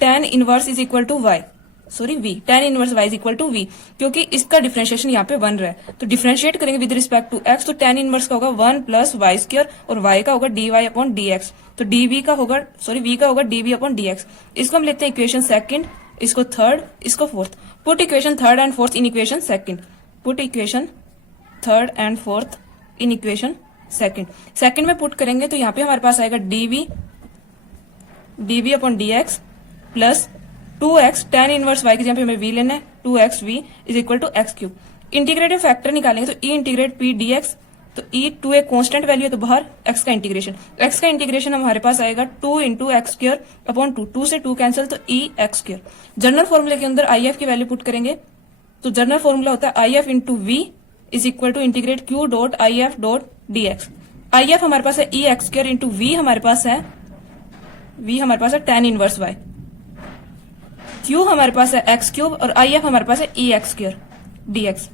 tan inverse is equal to y, sorry v, tan inverse y is equal to v, क्योंकि इसका डिफरेंशिएशन यहाँ पे बन रहा है, तो डिफरेंशिएट करेंगे विद रिस्पेक्ट टू x, तो tan इनवर्स का होगा 1 प्लस वाई स्क्र और y का होगा dy अपॉन dx, तो dv का होगा, सॉरी v का होगा dv अपॉन dx। इसको हम लेते हैं इक्वेशन सेकंड, इसको थर्ड, इसको fourth. Put equation third and fourth in equation second, put equation third and fourth in equation second में पुट करेंगे तो यहाँ पे हमारे पास आएगा dv upon dx plus 2x tan inverse y की जगह पे हमें v लेना है, 2x v is equal to x cube. Integrative factor निकालेंगे तो e इंटीग्रेट p dx, तो e 2 एक कांस्टेंट वैल्यू है तो बाहर x का इंटीग्रेशन हमारे पास आएगा 2 इंटू एक्स स्क्र अपॉन 2, 2 से 2 कैंसिल तो e एक्स स्क्र। जनरल फॉर्मूले के अंदर if की वैल्यू पुट करेंगे तो जनरल फॉर्मूला होता है if into v is equal to integrate q dot if dot dx। if हमारे पास है e x square into v हमारे पास है tan इनवर्स y, q हमारे पास है एक्स क्यूब और if हमारे पास है e x square dx।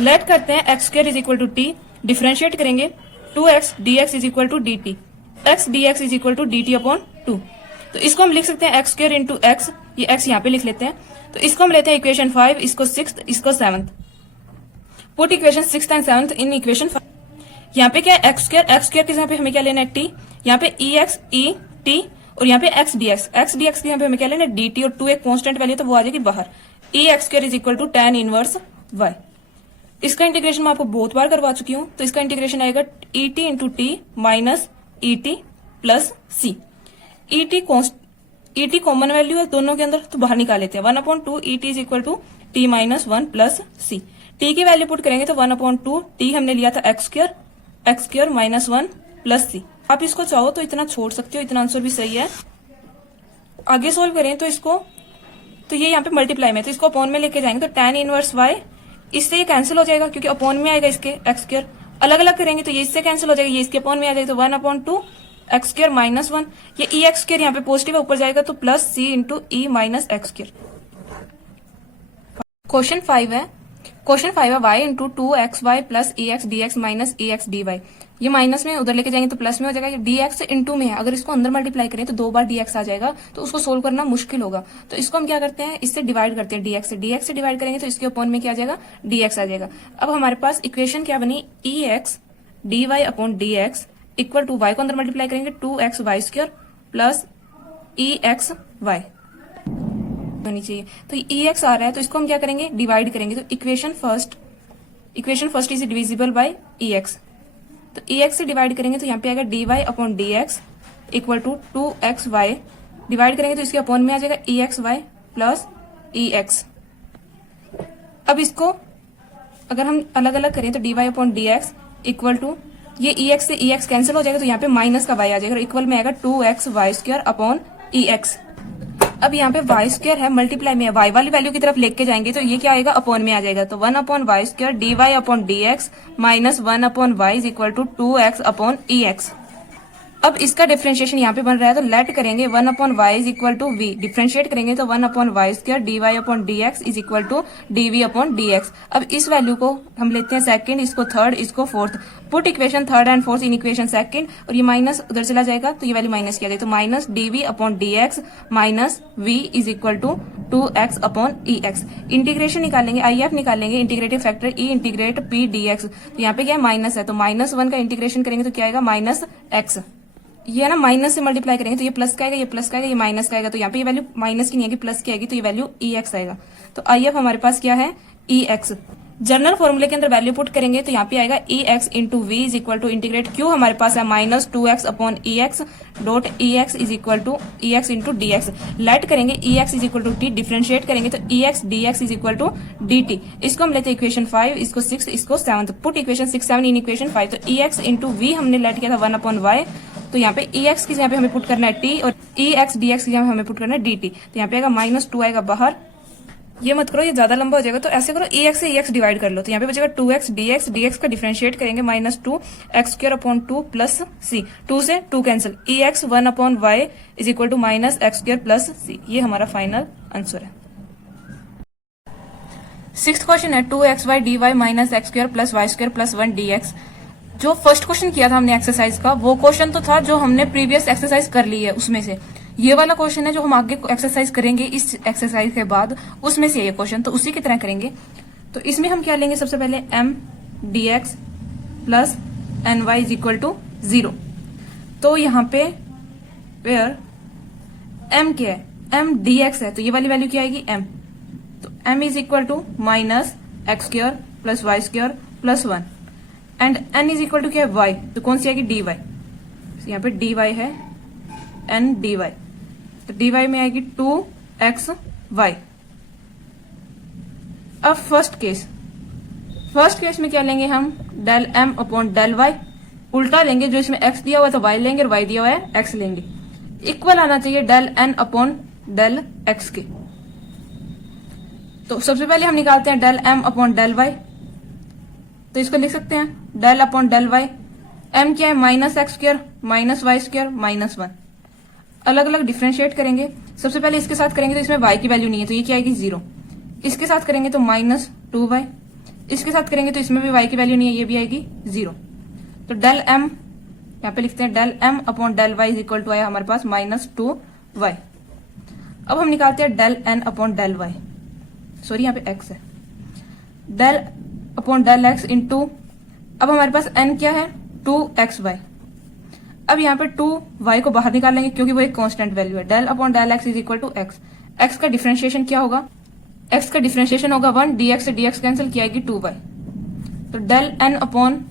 Let करते हैं x square is equal to t, differentiate करेंगे 2x dx is equal to dt, x dx is equal to dt upon 2। तो इसको हम लिख सकते हैं एक्स स्क्र इंटू एक्स, ये x यहाँ पे लिख लेते हैं, तो इसको हम लेते हैं इक्वेशन 5, इसको 6th, इसको 7th। Put equation 6th and 7th in equation 5। यहाँ पे क्या है एक्स स्क्र के यहाँ पे हमें क्या लेना है t, यहाँ पे ex e t और यहाँ पे x dx के यहाँ पे हमें क्या लेना है dt और 2 एक कांस्टेंट वैल्यू तो वो आ जाएगी बाहर, e x square is equal to tan inverse y। इसका इंटीग्रेशन मैं आपको बहुत बार करवा चुकी हूँ, तो इसका इंटीग्रेशन आएगा et into T minus et plus C. et common value है दोनों के अंदर तो बाहर निकाल लेते हैं, 1 upon 2 et is equal to t minus 1 plus C. T की वैल्यू पुट करेंगे तो 1 अपॉन 2 टी हमने लिया था x square minus 1 plus c. आप इसको चाहो तो इतना छोड़ सकते हो, इतना आंसर भी सही है। आगे सोल्व करें तो इसको, तो ये यहाँ पे मल्टीप्लाई में, तो इसको अपॉन में लेके जाएंगे तो tan इनवर्स y, इससे ये कैंसिल हो जाएगा क्योंकि अपॉन में आएगा इसके एक्स स्क्र। अलग अलग करेंगे तो ये इससे कैंसिल हो जाएगा, ये इसके अपॉन में आ जाएगा तो 1 अपॉन 2 एक्स स्क्र माइनस 1, ये e एक्स स्क्र यहाँ पे पॉजिटिव ऊपर जाएगा तो प्लस सी इंटू ई माइनस एक्स स्क्र। क्वेश्चन 5 है y into 2xy plus e x dx minus e x dy। ये माइनस में उधर लेके जाएंगे तो प्लस में हो जाएगा, dx इंटू में है, अगर इसको अंदर मल्टीप्लाई करें तो 2 बार dx आ जाएगा तो उसको सोल्व करना मुश्किल होगा। तो इसको हम क्या करते हैं, इससे डिवाइड करते हैं dx से डिवाइड करेंगे तो इसके अपॉन में क्या आ जाएगा dx आ जाएगा। अब हमारे पास इक्वेशन क्या बनी, e x dy upon dx equal to y को अंदर मल्टीप्लाई करेंगे 2x y square plus e x y होनी चाहिए, तो e एक्स आ रहा है तो इसको हम क्या करेंगे डिवाइड करेंगे, तो equation first is divisible bye e x, तो ई एक्स से डिवाइड करेंगे तो यहाँ पे आएगा dy upon D x equal to 2xy, divide करेंगे तो इसके अपॉन में आ जाएगा ई एक्स वाई प्लस ई एक्स। अब इसको अगर हम अलग अलग करें तो dy upon D x equal to, ये ई एक्स से ई एक्स कैंसिल हो जाएगा तो यहाँ पे माइनस का y आ जाएगा, इक्वल में आएगा 2xy स्क्वायर अपॉन ई एक्स। अब यहाँ पे वाई स्क्वायर है, मल्टीप्लाई में है, वाई वाली वैल्यू की तरफ लेके जाएंगे तो ये क्या आएगा, अपॉन में आ जाएगा। तो 1 upon y square d Y upon D x minus 1 upon Y is equal to 2x upon E x. अब इसका डिफरेंशिएशन यहाँ पे बन रहा है तो लेट करेंगे 1 upon Y is equal to v, differentiate करेंगे तो 1 upon y square d Y upon D x is equal to d we upon D x. अब इस वैल्यू को हम लेते हैं सेकंड, इसको थर्ड, इसको fourth, put equation third and fourth in equation second, और ये माइनस उधर चला जाएगा तो ये वैल्यू माइनस किया जाएगा, तो minus d we upon D x minus v is equal to 2x upon E x. Integration निकालेंगे, आई एफ निकालेंगे, integrative factor e integrate P D x, तो यहाँ पे क्या है माइनस है, तो -1 का इंटीग्रेशन करेंगे तो क्या आएगा -x। ये ना माइनस से मल्टीप्लाई करेंगे तो ये प्लस का आएगा, ये प्लस का आएगा, ये माइनस का आएगा, तो यहाँ पे ये वैल्यू माइनस की नहीं आएगी, प्लस की आएगी, तो ये वैल्यू ई एक्स आएगा। तो आई एफ हमारे पास क्या है, ई एक्स। जनरल फॉर्मूले के अंदर वैल्यू पुट करेंगे तो यहाँ पे आएगा ई x into we is equal to integrate Q हमारे पास है -2x upon E X dot E X is equal to E x into D x. Let करेंगे E X is equal to T, differentiate करेंगे तो ई X D x is equal to D T. इसको हम लेते हैं इक्वेशन 5, इसको 6, इसको 7, पुट इक्वेशन 6 7 इन इक्वेशन 5। तो ई एक्स इंटू वी हमने लेट किया था 1 अपॉन वाई, तो यहाँ पे ई एक्स की जगह पे हमें पुट करना है टी, और ई एक्स डी एक्स की जगह हमें पुट करना है डी टी। तो यहाँ पे आएगा -2 आएगा बाहर, ये मत करो, ये ज्यादा लंबा हो जाएगा, तो ऐसे करो ई एक्स से ई एक्स डिवाइड कर लो, तो यहाँ पे बचेगा 2x dx, dx का डिफरेंशिएट करेंगे -2x² अपॉन 2 प्लस सी, 2 से 2 cancel, E X 1 upon Y is equal to -x² plus सी। ये हमारा फाइनल आंसर है। 6th क्वेश्चन है 2xy dy -x² plus y² plus 1 dx। जो फर्स्ट क्वेश्चन किया था हमने एक्सरसाइज का, वो क्वेश्चन तो था जो हमने प्रीवियस एक्सरसाइज कर ली है उसमें से। ये वाला क्वेश्चन है जो हम आगे एक्सरसाइज करेंगे इस एक्सरसाइज के बाद, उसमें से ये क्वेश्चन, तो उसी की तरह करेंगे। तो इसमें हम क्या लेंगे, सबसे पहले m dx plus ny is equal to 0। तो यहाँ पे वेयर m क्या है, m dx है, तो ये वाली वैल्यू क्या आएगी m, तो m is equal to -x² plus y² plus 1 and n is equal to क्या है y, तो कौन सी आएगी dy, तो यहाँ पे dy है n dy, तो dy में आएगी 2xy। अब फर्स्ट केस में क्या लेंगे हम, del m upon del y, उल्टा लेंगे, जो इसमें x दिया हुआ है तो y लेंगे और y दिया हुआ है x लेंगे। इक्वल आना चाहिए del n upon del x के। तो सबसे पहले हम निकालते हैं del m upon del y, तो इसको लिख सकते हैं del upon del y, m क्या है -x² -y² -1। अलग अलग डिफरेंशिएट करेंगे, सबसे पहले इसके साथ करेंगे तो इसमें y की वैल्यू नहीं है तो ये क्या आएगी 0, इसके साथ करेंगे तो -2y, इसके साथ करेंगे तो इसमें भी y की वैल्यू नहीं है, ये भी आएगी 0। तो डेल m यहाँ पे लिखते हैं del m upon del y is equal to आया हमारे पास -2y। अब हम निकालते हैं del n upon del y, sorry यहाँ पे x है, del upon del x into, अब हमारे पास n क्या है 2xy। अब यहाँ पे 2y को बाहर निकाल लेंगे क्योंकि वो एक कांस्टेंट वैल्यू है, del upon del x is equal to x। x का डिफरेंशिएशन क्या होगा, x का डिफरेंशिएशन होगा 1, dx से dx कैंसिल किया आएगी 2y। तो डेल n अपॉन,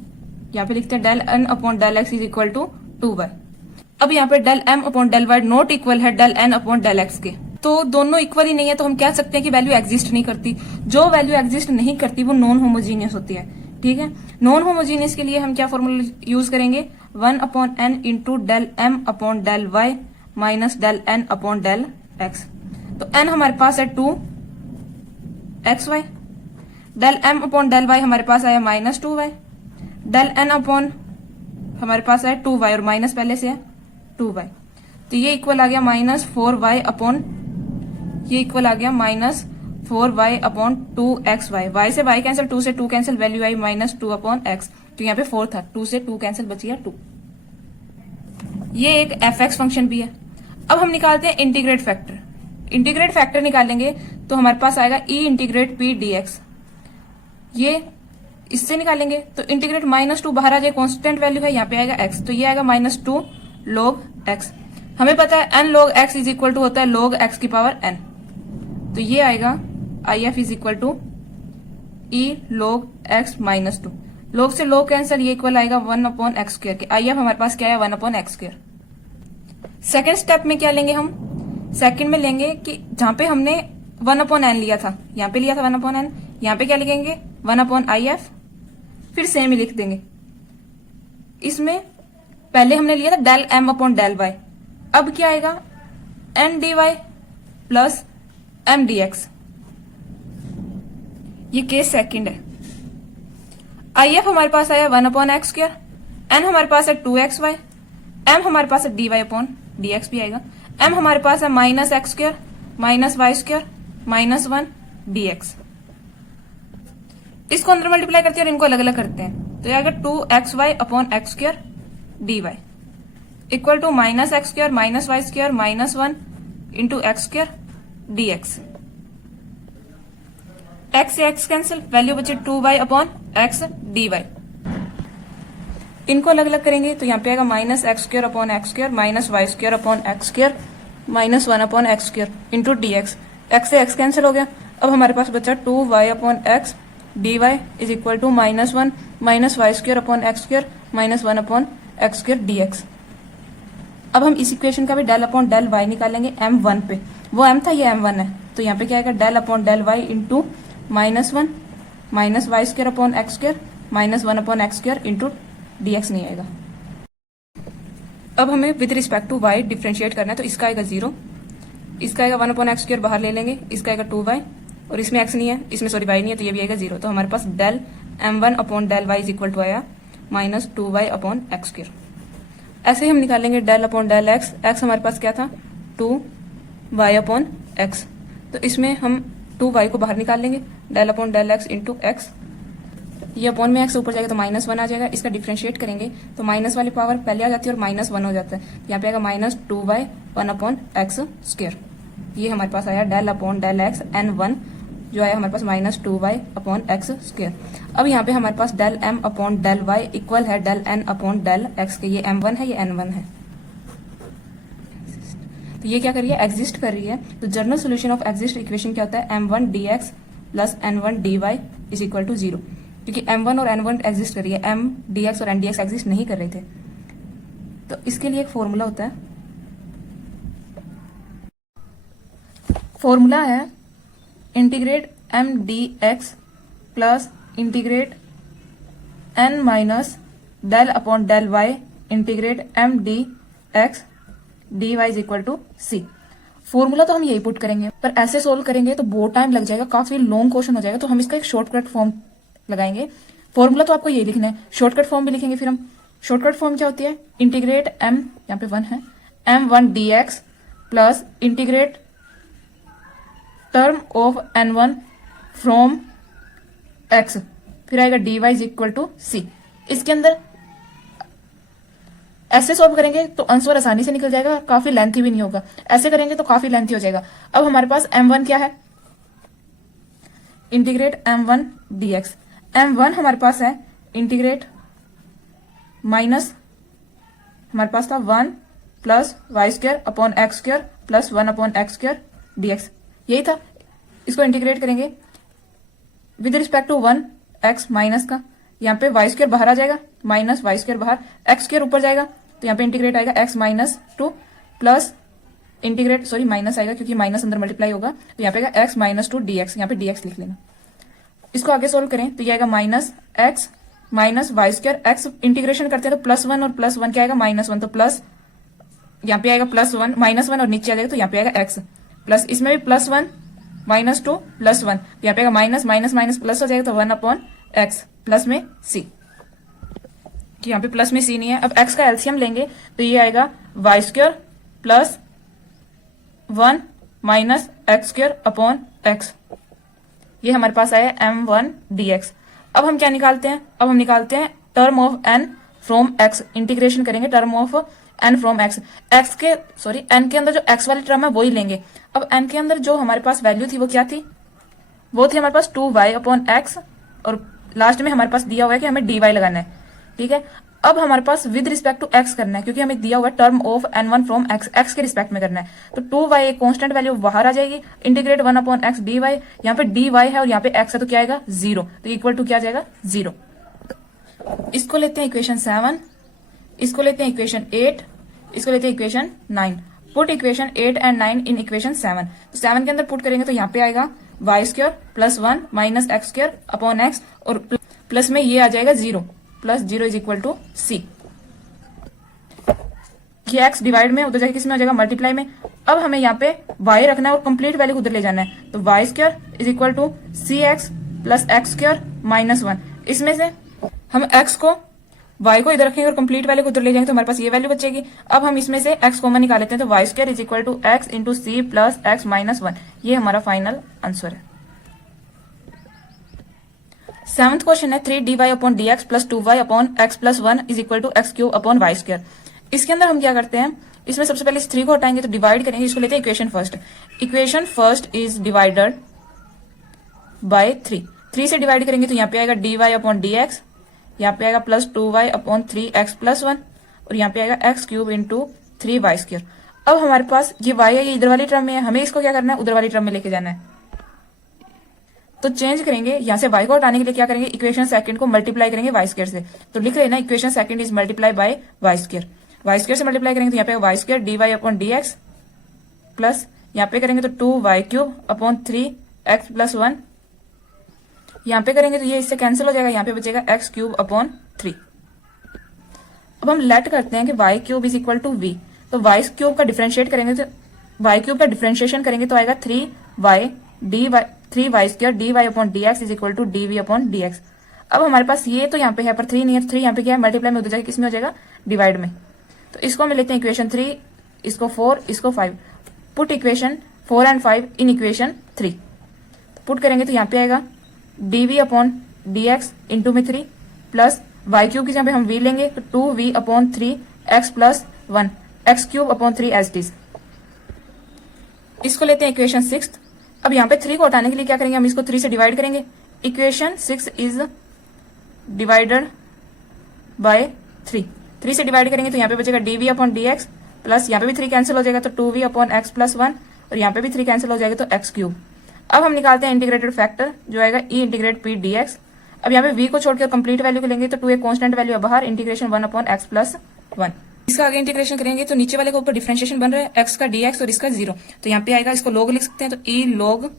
यहाँ पे लिखते हैं del n upon del x is equal to 2y। अब यहाँ पे del m upon del y not equal है del n upon del x के, तो दोनों इक्वल ही नहीं है, तो हम कह सकते हैं कि वैल्यू एग्जिस्ट नहीं करती। जो वैल्यू एग्जिस्ट नहीं करती वो नॉन होमोजीनियस होती है, ठीक है। नॉन होमोजीनियस के लिए हम क्या फॉर्मूला यूज करेंगे, 1 upon n into del m upon del y minus del n upon del x। तो n हमारे पास है 2xy, डेल m अपॉन डेल y हमारे पास आया -2y, डेल n अपॉन हमारे पास आया 2y और माइनस पहले से है 2y, तो ये इक्वल आ गया -4y अपॉन, ये इक्वल आ गया -4y अपॉन 2xy। y से y कैंसिल, 2 से 2 कैंसिल, वैल्यू आई -2 अपॉन x, तो यहाँ पे 4 था, 2 से 2 कैंसिल बच गया 2। ये एक fx फंक्शन भी है। अब हम निकालते हैं इंटीग्रेट फैक्टर। इंटीग्रेट फैक्टर निकालेंगे तो हमारे पास आएगा e इंटीग्रेट p dx, ये इससे निकालेंगे तो इंटीग्रेट -2 बाहर आ जाए, कांस्टेंट वैल्यू है, यहाँ पे आएगा x, तो ये आएगा -2 log x। हमें पता है n log x is equal to होता है log x की पावर n, तो ये आएगा IF is equal to e log x -2। log से log कैंसिल, ये इक्वल आएगा 1/x²। के आई एफ हमारे पास क्या है 1/x²। सेकेंड स्टेप में क्या लेंगे हम, सेकेंड में लेंगे कि जहां पे हमने 1/n लिया था, यहां पे लिया था 1/n, यहां पे क्या लिखेंगे 1/if, फिर सेम ही लिख देंगे। इसमें पहले हमने लिया था डेल m/del y, अब क्या आएगा n dy plus m dx। ये केस सेकंड है। if हमारे पास आया 1/x², n हमारे पास है 2xy, m हमारे पास है dy/dx भी आएगा, m हमारे पास है -x² -y² -1 dx। इसको अंदर मल्टीप्लाई करते हैं और इनको अलग अलग करते हैं, तो ये आएगा 2xy/x² dy equal to -x² -y² -1 into x² dx। x से x कैंसिल, वैल्यू बचे 2y/x dy। इनको अलग अलग करेंगे तो यहाँ पे आएगा -x² -y² -1/x² into dx। x से x कैंसिल हो गया, अब हमारे पास बचा 2y/x dy is equal to -1 -y²/x² -1/x² dx। अब हम इस इक्वेशन का भी del y निकालेंगे m1 पे, वो m था ये m1 है, तो यहाँ पे क्या आएगा del y into -1 -y²/x² -1/x² into dx नहीं आएगा। अब हमें with respect to y differentiate करना है, तो इसका आएगा 0, इसका आएगा 1/x² बाहर ले लेंगे, इसका आएगा 2y और इसमें x नहीं है, इसमें सॉरी y नहीं है, तो ये भी आएगा 0। तो हमारे पास del m1/del y is equal to आया -2y/x²। ऐसे ही हम निकालेंगे del x, x हमारे पास क्या था 2y/x, तो इसमें हम 2y को बाहर निकाल लेंगे, del x इंटू x, ये अपॉन में x ऊपर जाएगा तो -1 आ जाएगा, इसका डिफ्रेंशिएट करेंगे तो माइनस वाली पावर पहले आ जाती है और -1 हो जाता है, यहाँ पे आएगा -2y/1/x²। ये हमारे पास आया del x n1 जो आया हमारे पास -2y/x²। अब यहाँ पे हमारे पास del y इक्वल है del x के, ये m1 है ये n1 है, तो ये क्या कर रही है एग्जिस्ट कर रही है। तो general solution of exist equation क्या होता है m1 dx प्लस n1 dy is equal to 0, क्योंकि m1 और n1 एग्जिस्ट कर रही है, m dx और n dx एग्जिस्ट नहीं कर रहे थे। तो इसके लिए एक फॉर्मूला होता है, फॉर्मूला है integrate m dx plus integrate n minus del y integrate m dx dy is equal to c। Formula तो हम यही पुट करेंगे, पर ऐसे सोल्व करेंगे तो बहुत टाइम लग जाएगा, काफी लॉन्ग क्वेश्चन हो जाएगा, तो हम इसका एक शॉर्टकट फॉर्म लगाएंगे। फॉर्मूला तो आपको यही लिखना है, शॉर्टकट फॉर्म भी लिखेंगे। फिर हम शॉर्टकट फॉर्म क्या होती है, इंटीग्रेट m, यहाँ पे 1 है, m1 dx plus integrate term of n1 from x, फिर आएगा dy is equal to c। इसके अंदर ऐसे सॉल्व करेंगे तो आंसर आसानी से निकल जाएगा, काफी लेंथी भी नहीं होगा, ऐसे करेंगे तो काफी लेंथी हो जाएगा। अब हमारे पास m1 क्या है, इंटीग्रेट m1 dx, m1 हमारे पास है इंटीग्रेट माइनस हमारे पास था 1 plus y²/x² plus 1/x² dx, यही था। इसको इंटीग्रेट करेंगे with respect to 1x minus का, यहाँ पे y² बाहर आ जाएगा, माइनस y² बाहर, x² ऊपर जाएगा, तो यहाँ पे इंटीग्रेट आएगा x -2 plus integrate sorry minus आएगा क्योंकि माइनस अंदर मल्टीप्लाई होगा, तो यहाँ पे आएगा x -2 dx, यहाँ पे dx लिख लेना। इसको आगे सोल्व करें तो ये आएगा -x minus y², x integration करते हैं तो +1 और +1 क्या आएगा -1, तो प्लस यहाँ पे आएगा +1 -1 और नीचे आ जाएगा तो यहाँ पे आएगा x प्लस, इसमें भी +1 -2 +1, यहाँ पे आएगा माइनस माइनस माइनस प्लस हो जाएगा तो 1/x प्लस में c, यहाँ पे प्लस में c नहीं है। अब x का एलसीएम लेंगे तो ये आएगा y² प्लस 1 माइनस x²/x, ये हमारे पास आया m1 dx। अब हम क्या निकालते हैं, अब हम निकालते हैं term of n from x, integration करेंगे term of n from x, x के सॉरी n के अंदर जो x वाली टर्म है वही लेंगे। अब n के अंदर जो हमारे पास वैल्यू थी वो क्या थी, वो थी हमारे पास 2y/x और लास्ट में हमारे पास दिया हुआ है कि हमें dy लगाना है, ठीक है। अब हमारे पास विद रिस्पेक्ट टू x करना है, क्योंकि हमें दिया हुआ है term of n1 from x के रिस्पेक्ट में करना है, तो 2y एक कांस्टेंट वैल्यू बाहर आ जाएगी, इंटीग्रेट 1/x dy, यहाँ पे dy है और यहाँ पे x है तो क्या आएगा 0, तो इक्वल टू क्या आ जाएगा 0। इसको लेते हैं इक्वेशन 7, इसको लेते हैं इक्वेशन 8, इसको लेते हैं equation 9। Put equation 8 and 9 in equation 7। तो 7 के अंदर पुट करेंगे तो यहाँ पे आएगा y square plus 1 minus x square upon x, और प्लस में ये आ जाएगा 0, plus 0 is equal to c. ये एक्स डिवाइड में उधर जाके किस में हो जाएगा, मल्टीप्लाई में। अब हमें यहाँ पे y रखना है और कंप्लीट वैल्यू उधर ले जाना है, तो y square is equal to c x plus x square minus 1। इसमें से हम x को y को इधर रखेंगे और कंप्लीट वैल्यू को उधर ले जाएंगे तो हमारे पास ये वैल्यू बचेगी। अब हम इसमें से x कॉमन निकाल लेते हैं, तो y square is equal to x into c plus x minus 1। ये हमारा फाइनल आंसर है। 7th क्वेश्चन है 3dy upon D x plus 2y upon x plus 1 is equal to x cube upon y square. इसके अंदर हम क्या करते हैं, इसमें सबसे पहले इस 3 को हटाएंगे तो डिवाइड करेंगे। इसको लेते हैं equation first. Equation first is divided bye 3 से डिवाइड करेंगे तो यहाँ पे आएगा dy अपॉन डी एक्स, यहाँ पे आएगा plus 2y upon 3x plus 1, और यहाँ पे आएगा x cube into 3y square. अब हमारे पास ये y है, ये इधर वाली टर्म में है, हमें इसको क्या करना है, उधर वाली टर्म में लेके जाना है। तो चेंज करेंगे, यहाँ से y को हटाने के लिए क्या करेंगे, इक्वेशन सेकंड को मल्टीप्लाई करेंगे y स्क्वायर से। तो लिख रहे हैं ना, equation second is multiply by y square. y square से मल्टीप्लाई करेंगे तो यहाँ पे y square dy upon D x, plus यहाँ पे करेंगे तो 2y cube upon 3x plus 1, यहाँ पे करेंगे तो ये इससे कैंसिल हो जाएगा, यहाँ पे बचेगा एक्स क्यूब अपॉन 3। अब हम लेट करते हैं कि y cube is equal to v, तो y क्यूब का डिफरेंशिएट करेंगे तो y क्यूब का डिफरेंशिएशन करेंगे तो आएगा 3y square dy upon D x is equal to dv upon dx। अब हमारे पास ये तो यहाँ पे है पर 3 नहीं है, 3 यहाँ पे क्या है, मल्टीप्लाई में उधर जाके किसमें हो जाएगा, डिवाइड में। तो इसको हम लेते हैं इक्वेशन 3, इसको 4, इसको 5। Put equation 4 and 5 in equation 3। Put करेंगे तो यहाँ पे आएगा dv upon D x into में 3 प्लस वाई क्यूब की जहाँ पे हम v लेंगे तो 2v upon 3 x plus 1 x cube upon 3 as it is. इसको लेते हैं इक्वेशन 6। अब यहाँ पे 3 को हटाने के लिए क्या करेंगे, हम इसको 3 से डिवाइड करेंगे। इक्वेशन 6 इज डिवाइडेड बाय 3 से डिवाइड करेंगे तो यहाँ पे बचेगा dv upon D x, plus यहाँ पे भी 3 कैंसिल हो जाएगा तो 2v अपॉन एक्स प्लस 1, और यहाँ पे भी 3 कैंसिल हो जाएगा तो एक्स क्यूब। अब हम निकालते हैं इंटीग्रेटेड फैक्टर जो आएगा e integrate P D x. अब यहाँ पे v को छोड़कर कंप्लीट वैल्यू को लेंगे तो 2 एक कांस्टेंट वैल्यू है बाहर, इंटीग्रेशन 1 अपॉन एक्स प्लस 1। इसका आगे इंटीग्रेशन करेंगे तो नीचे वाले के ऊपर डिफरेंशिएशन बन रहा है x का dx और इसका 0, तो यहाँ पे आएगा, इसको log लिख सकते हैं, तो e log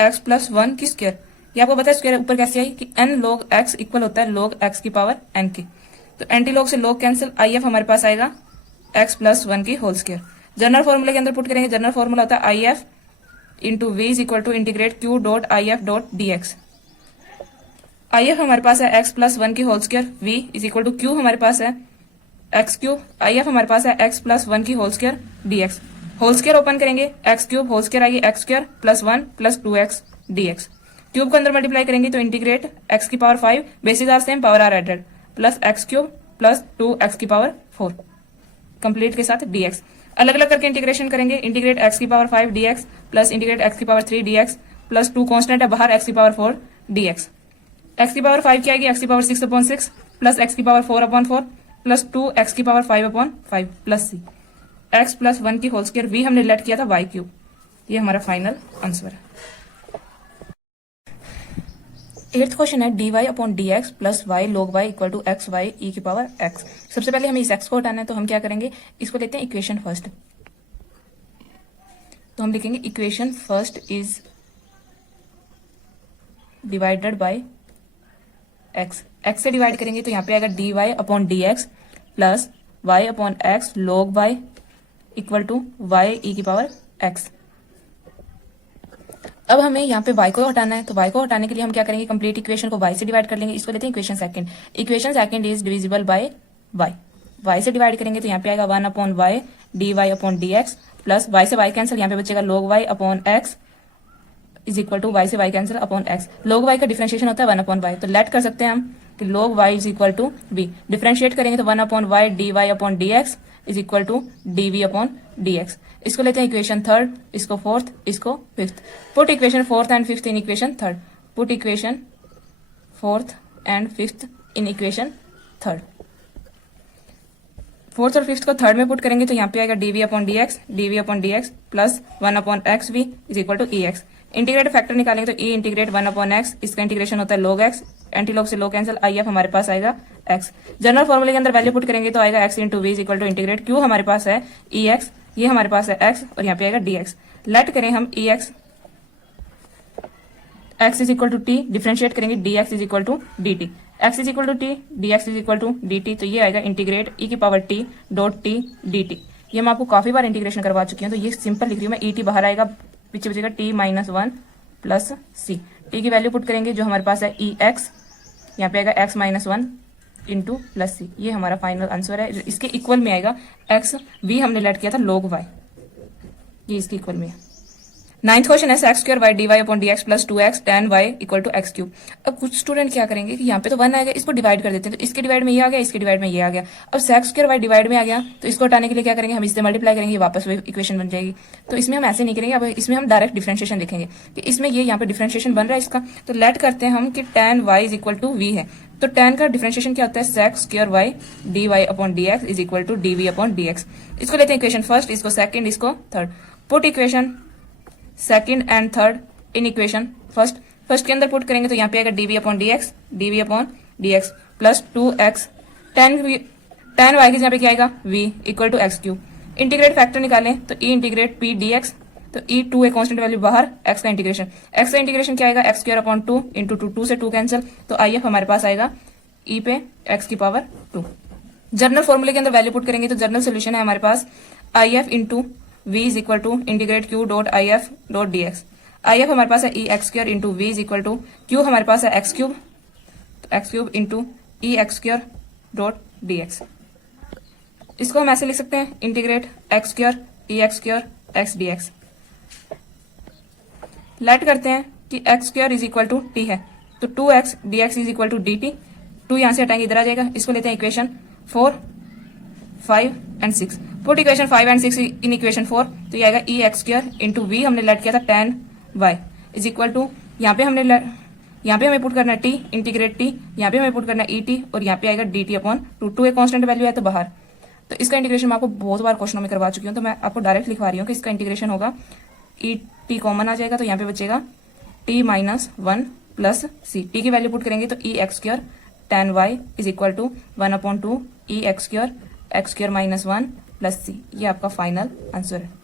x प्लस 1 की स्क्वायर। ये आपको पता है स्क्वायर ऊपर कैसे आई कि n log x इक्वल होता है log x की पावर n की। तो एंटी लॉग से log कैंसिल, if हमारे पास आएगा x प्लस 1 की होल स्क्वायर। जनरल फॉर्मूले के अंदर पुट करेंगे, जनरल फॉर्मूला होता है if into we is equal to integrate Q dot I F dot D x. I F हमारे पास है एक्स प्लस 1 की whole square, v is equal to q हमारे पास है एक्स क्यूब, आई एफ हमारे पास है एक्स प्लस 1 की whole square d x. Whole square open करेंगे, एक्स क्यूब होल स्क्वायर आएगी x square plus 1 plus 2x d x. Cube को अंदर मल्टीप्लाई करेंगे तो इंटीग्रेट एक्स की power 5 basis are same power are added plus x cube plus 2x की पावर 4 कंप्लीट के साथ dx। अलग अलग करके इंटीग्रेशन करेंगे, इंटीग्रेट x की power 5 dx plus integrate x की पावर 3 dx प्लस 2 कांस्टेंट है बाहर x की पावर 4 dx। x की पावर 5 क्या आएगी, x की पावर 6 अपॉन 6 प्लस x की पावर 4 अपॉन 4 प्लस 2 x की power 5 upon 5 plus c x plus 1 की होल स्क्वायर, v हमने लेट किया था y क्यूब। ये हमारा फाइनल आंसर है। 8th क्वेश्चन है dy upon D x plus y log Y equal to x y e की पावर x। सबसे पहले हमें इस x को हटाना है तो हम क्या करेंगे, इसको लेते हैं इक्वेशन फर्स्ट। तो हम लिखेंगे equation first is divided by x। x से डिवाइड करेंगे तो यहाँ पे आएगा dy upon D x plus Y upon x log Y equal to y e की पावर x। अब हमें यहाँ पे y को हटाना है, तो y को हटाने के लिए हम क्या करेंगे, कंप्लीट इक्वेशन को y से डिवाइड कर लेंगे। इसको लेते हैं equation second. Equation second is divisible by y से डिवाइड करेंगे तो यहाँ पे आएगा 1 upon y d Y upon D x plus y से y कैंसिल, यहाँ पे बचेगा log y upon x is equal to y से y cancel upon x। log y का डिफरेंशिएशन होता है 1 अपॉन y, तो लेट कर सकते हैं हम कि log y is equal to b। Differentiate करेंगे तो 1 upon y d Y upon D x is equal to d we upon D x. इसको लेते हैं इक्वेशन थर्ड, इसको फोर्थ, इसको fifth. Put equation fourth and fifth in equation third. Put equation fourth and fifth in equation third. Fourth और फिफ्थ को थर्ड में पुट करेंगे तो यहाँ पे आएगा dv upon D x plus 1 upon x we is equal to E x. Integrate factor निकालेंगे तो e इंटीग्रेट 1 अपॉन एक्स, इसका इंटीग्रेशन होता है log x एंटी लॉग से लॉग कैंसिल, आई एफ हमारे पास आएगा एक्स। जनरल फॉर्मूले के अंदर वैल्यू पुट करेंगे तो आएगा x into we is equal to integrate Q हमारे पास है ई एक्स, ये हमारे पास है एक्स और यहाँ पे आएगा डी एक्स। लेट करें हम e x x is equal to T, differentiate करेंगे d x is equal to D t, x is equal to t, d x is equal to D T, तो ये आएगा इंटीग्रेट ई की power t dot t d t. ये मैं आपको काफी बार इंटीग्रेशन करवा चुकी हूँ, तो ये सिंपल लिख रही हूँ मैं, ई टी बाहर आएगा, पीछे बचेगा टी माइनस वन प्लस सी। टी की वैल्यू पुट करेंगे जो हमारे पास है ई एक्स, यहाँ पे आएगा x minus one into plus सी, ये हमारा फाइनल आंसर है। इसके इक्वल में आएगा एक्स वी हमने लेट किया था log y, ये इसके इक्वल में है। 9th क्वेश्चन है sec square y d Y upon D x plus 2x tan y equal to x cube. अब कुछ स्टूडेंट क्या करेंगे कि यहाँ पे तो 1 आएगा, इसको डिवाइड कर देते हैं, तो इसके डिवाइड में ये आ गया, इसके डिवाइड में ये आ गया। अब सेक्स स्क्वायर वाई डिवाइड में आ गया तो इसको हटाने के लिए क्या करेंगे, हम इससे मल्टीप्लाई करेंगे, वापस वही इक्वेशन बन जाएगी। तो इसमें हम ऐसे नहीं करेंगे, अब इसमें हम डायरेक्ट डिफरेंशिएशन देखेंगे कि इसमें ये यहाँ पे डिफरेंशिएशन बन रहा है इसका, तो लेट करते हैं हम कि tan y is equal to v है, तो tan का डिफरेंशिएशन क्या होता है, sec square y d Y upon D x is equal to d we upon D x. इसको लेते हैं इक्वेशन फर्स्ट, इसको सेकंड, इसको third. Put equation second and third in equation first. First के अंदर पुट करेंगे तो यहाँ पे आएगा d v upon D x, d v upon D x plus 2x tan y के यहाँ पे क्या आएगा v equal to x cube. Integrate factor निकालें तो e इंटीग्रेट p dx, तो e 2 है कांस्टेंट वैल्यू बाहर, x का इंटीग्रेशन क्या आएगा एक्स स्क्वायर अपॉन 2 इंटू 2 से 2 कैंसिल, तो आई एफ हमारे पास आएगा e पे x की पावर 2। जर्नल फॉर्मूले के अंदर वैल्यू पुट करेंगे तो जर्नल सोल्यूशन है हमारे पास I F into v is equal to integrate q dot I F dot D x. I F हमारे पास है e x square into we is equal to q हमारे पास है एक्स क्यूब इंटू ई x square dot D x. इसको हम ऐसे लिख सकते हैं integrate x square e x square x D x. Let करते हैं कि x square is equal to t है, तो 2x dx is equal to D t, 2 यहां से हटाएंगे इधर आ जाएगा। इसको लेते हैं equation 4, 5 and 6। Put equation 5 and 6 in equation 4, तो ये आएगा ई एक्स स्क्र इंटू वी हमने लेट किया था tan y is equal to, यहाँ पे हमें पुट करना है टी इंटीग्रेट टी, यहाँ पे हमें पुट करना है ई टी और यहाँ पे आएगा डी टी अपॉन 2 एक कांस्टेंट वैल्यू है तो बाहर। तो इसका इंटीग्रेशन मैं आपको बहुत बार क्वेश्चनों में करवा चुकी हूँ, तो मैं आपको डायरेक्ट लिखवा रही हूँ कि इसका इंटीग्रेशन होगा ई टी कॉमन आ जाएगा, तो यहाँ पे बचेगा टी माइनस 1 प्लस सी। टी की वैल्यू पुट करेंगे तो ई x square tan y is equal to 1/2 e x square minus 1 plus सी। ये आपका फाइनल आंसर है।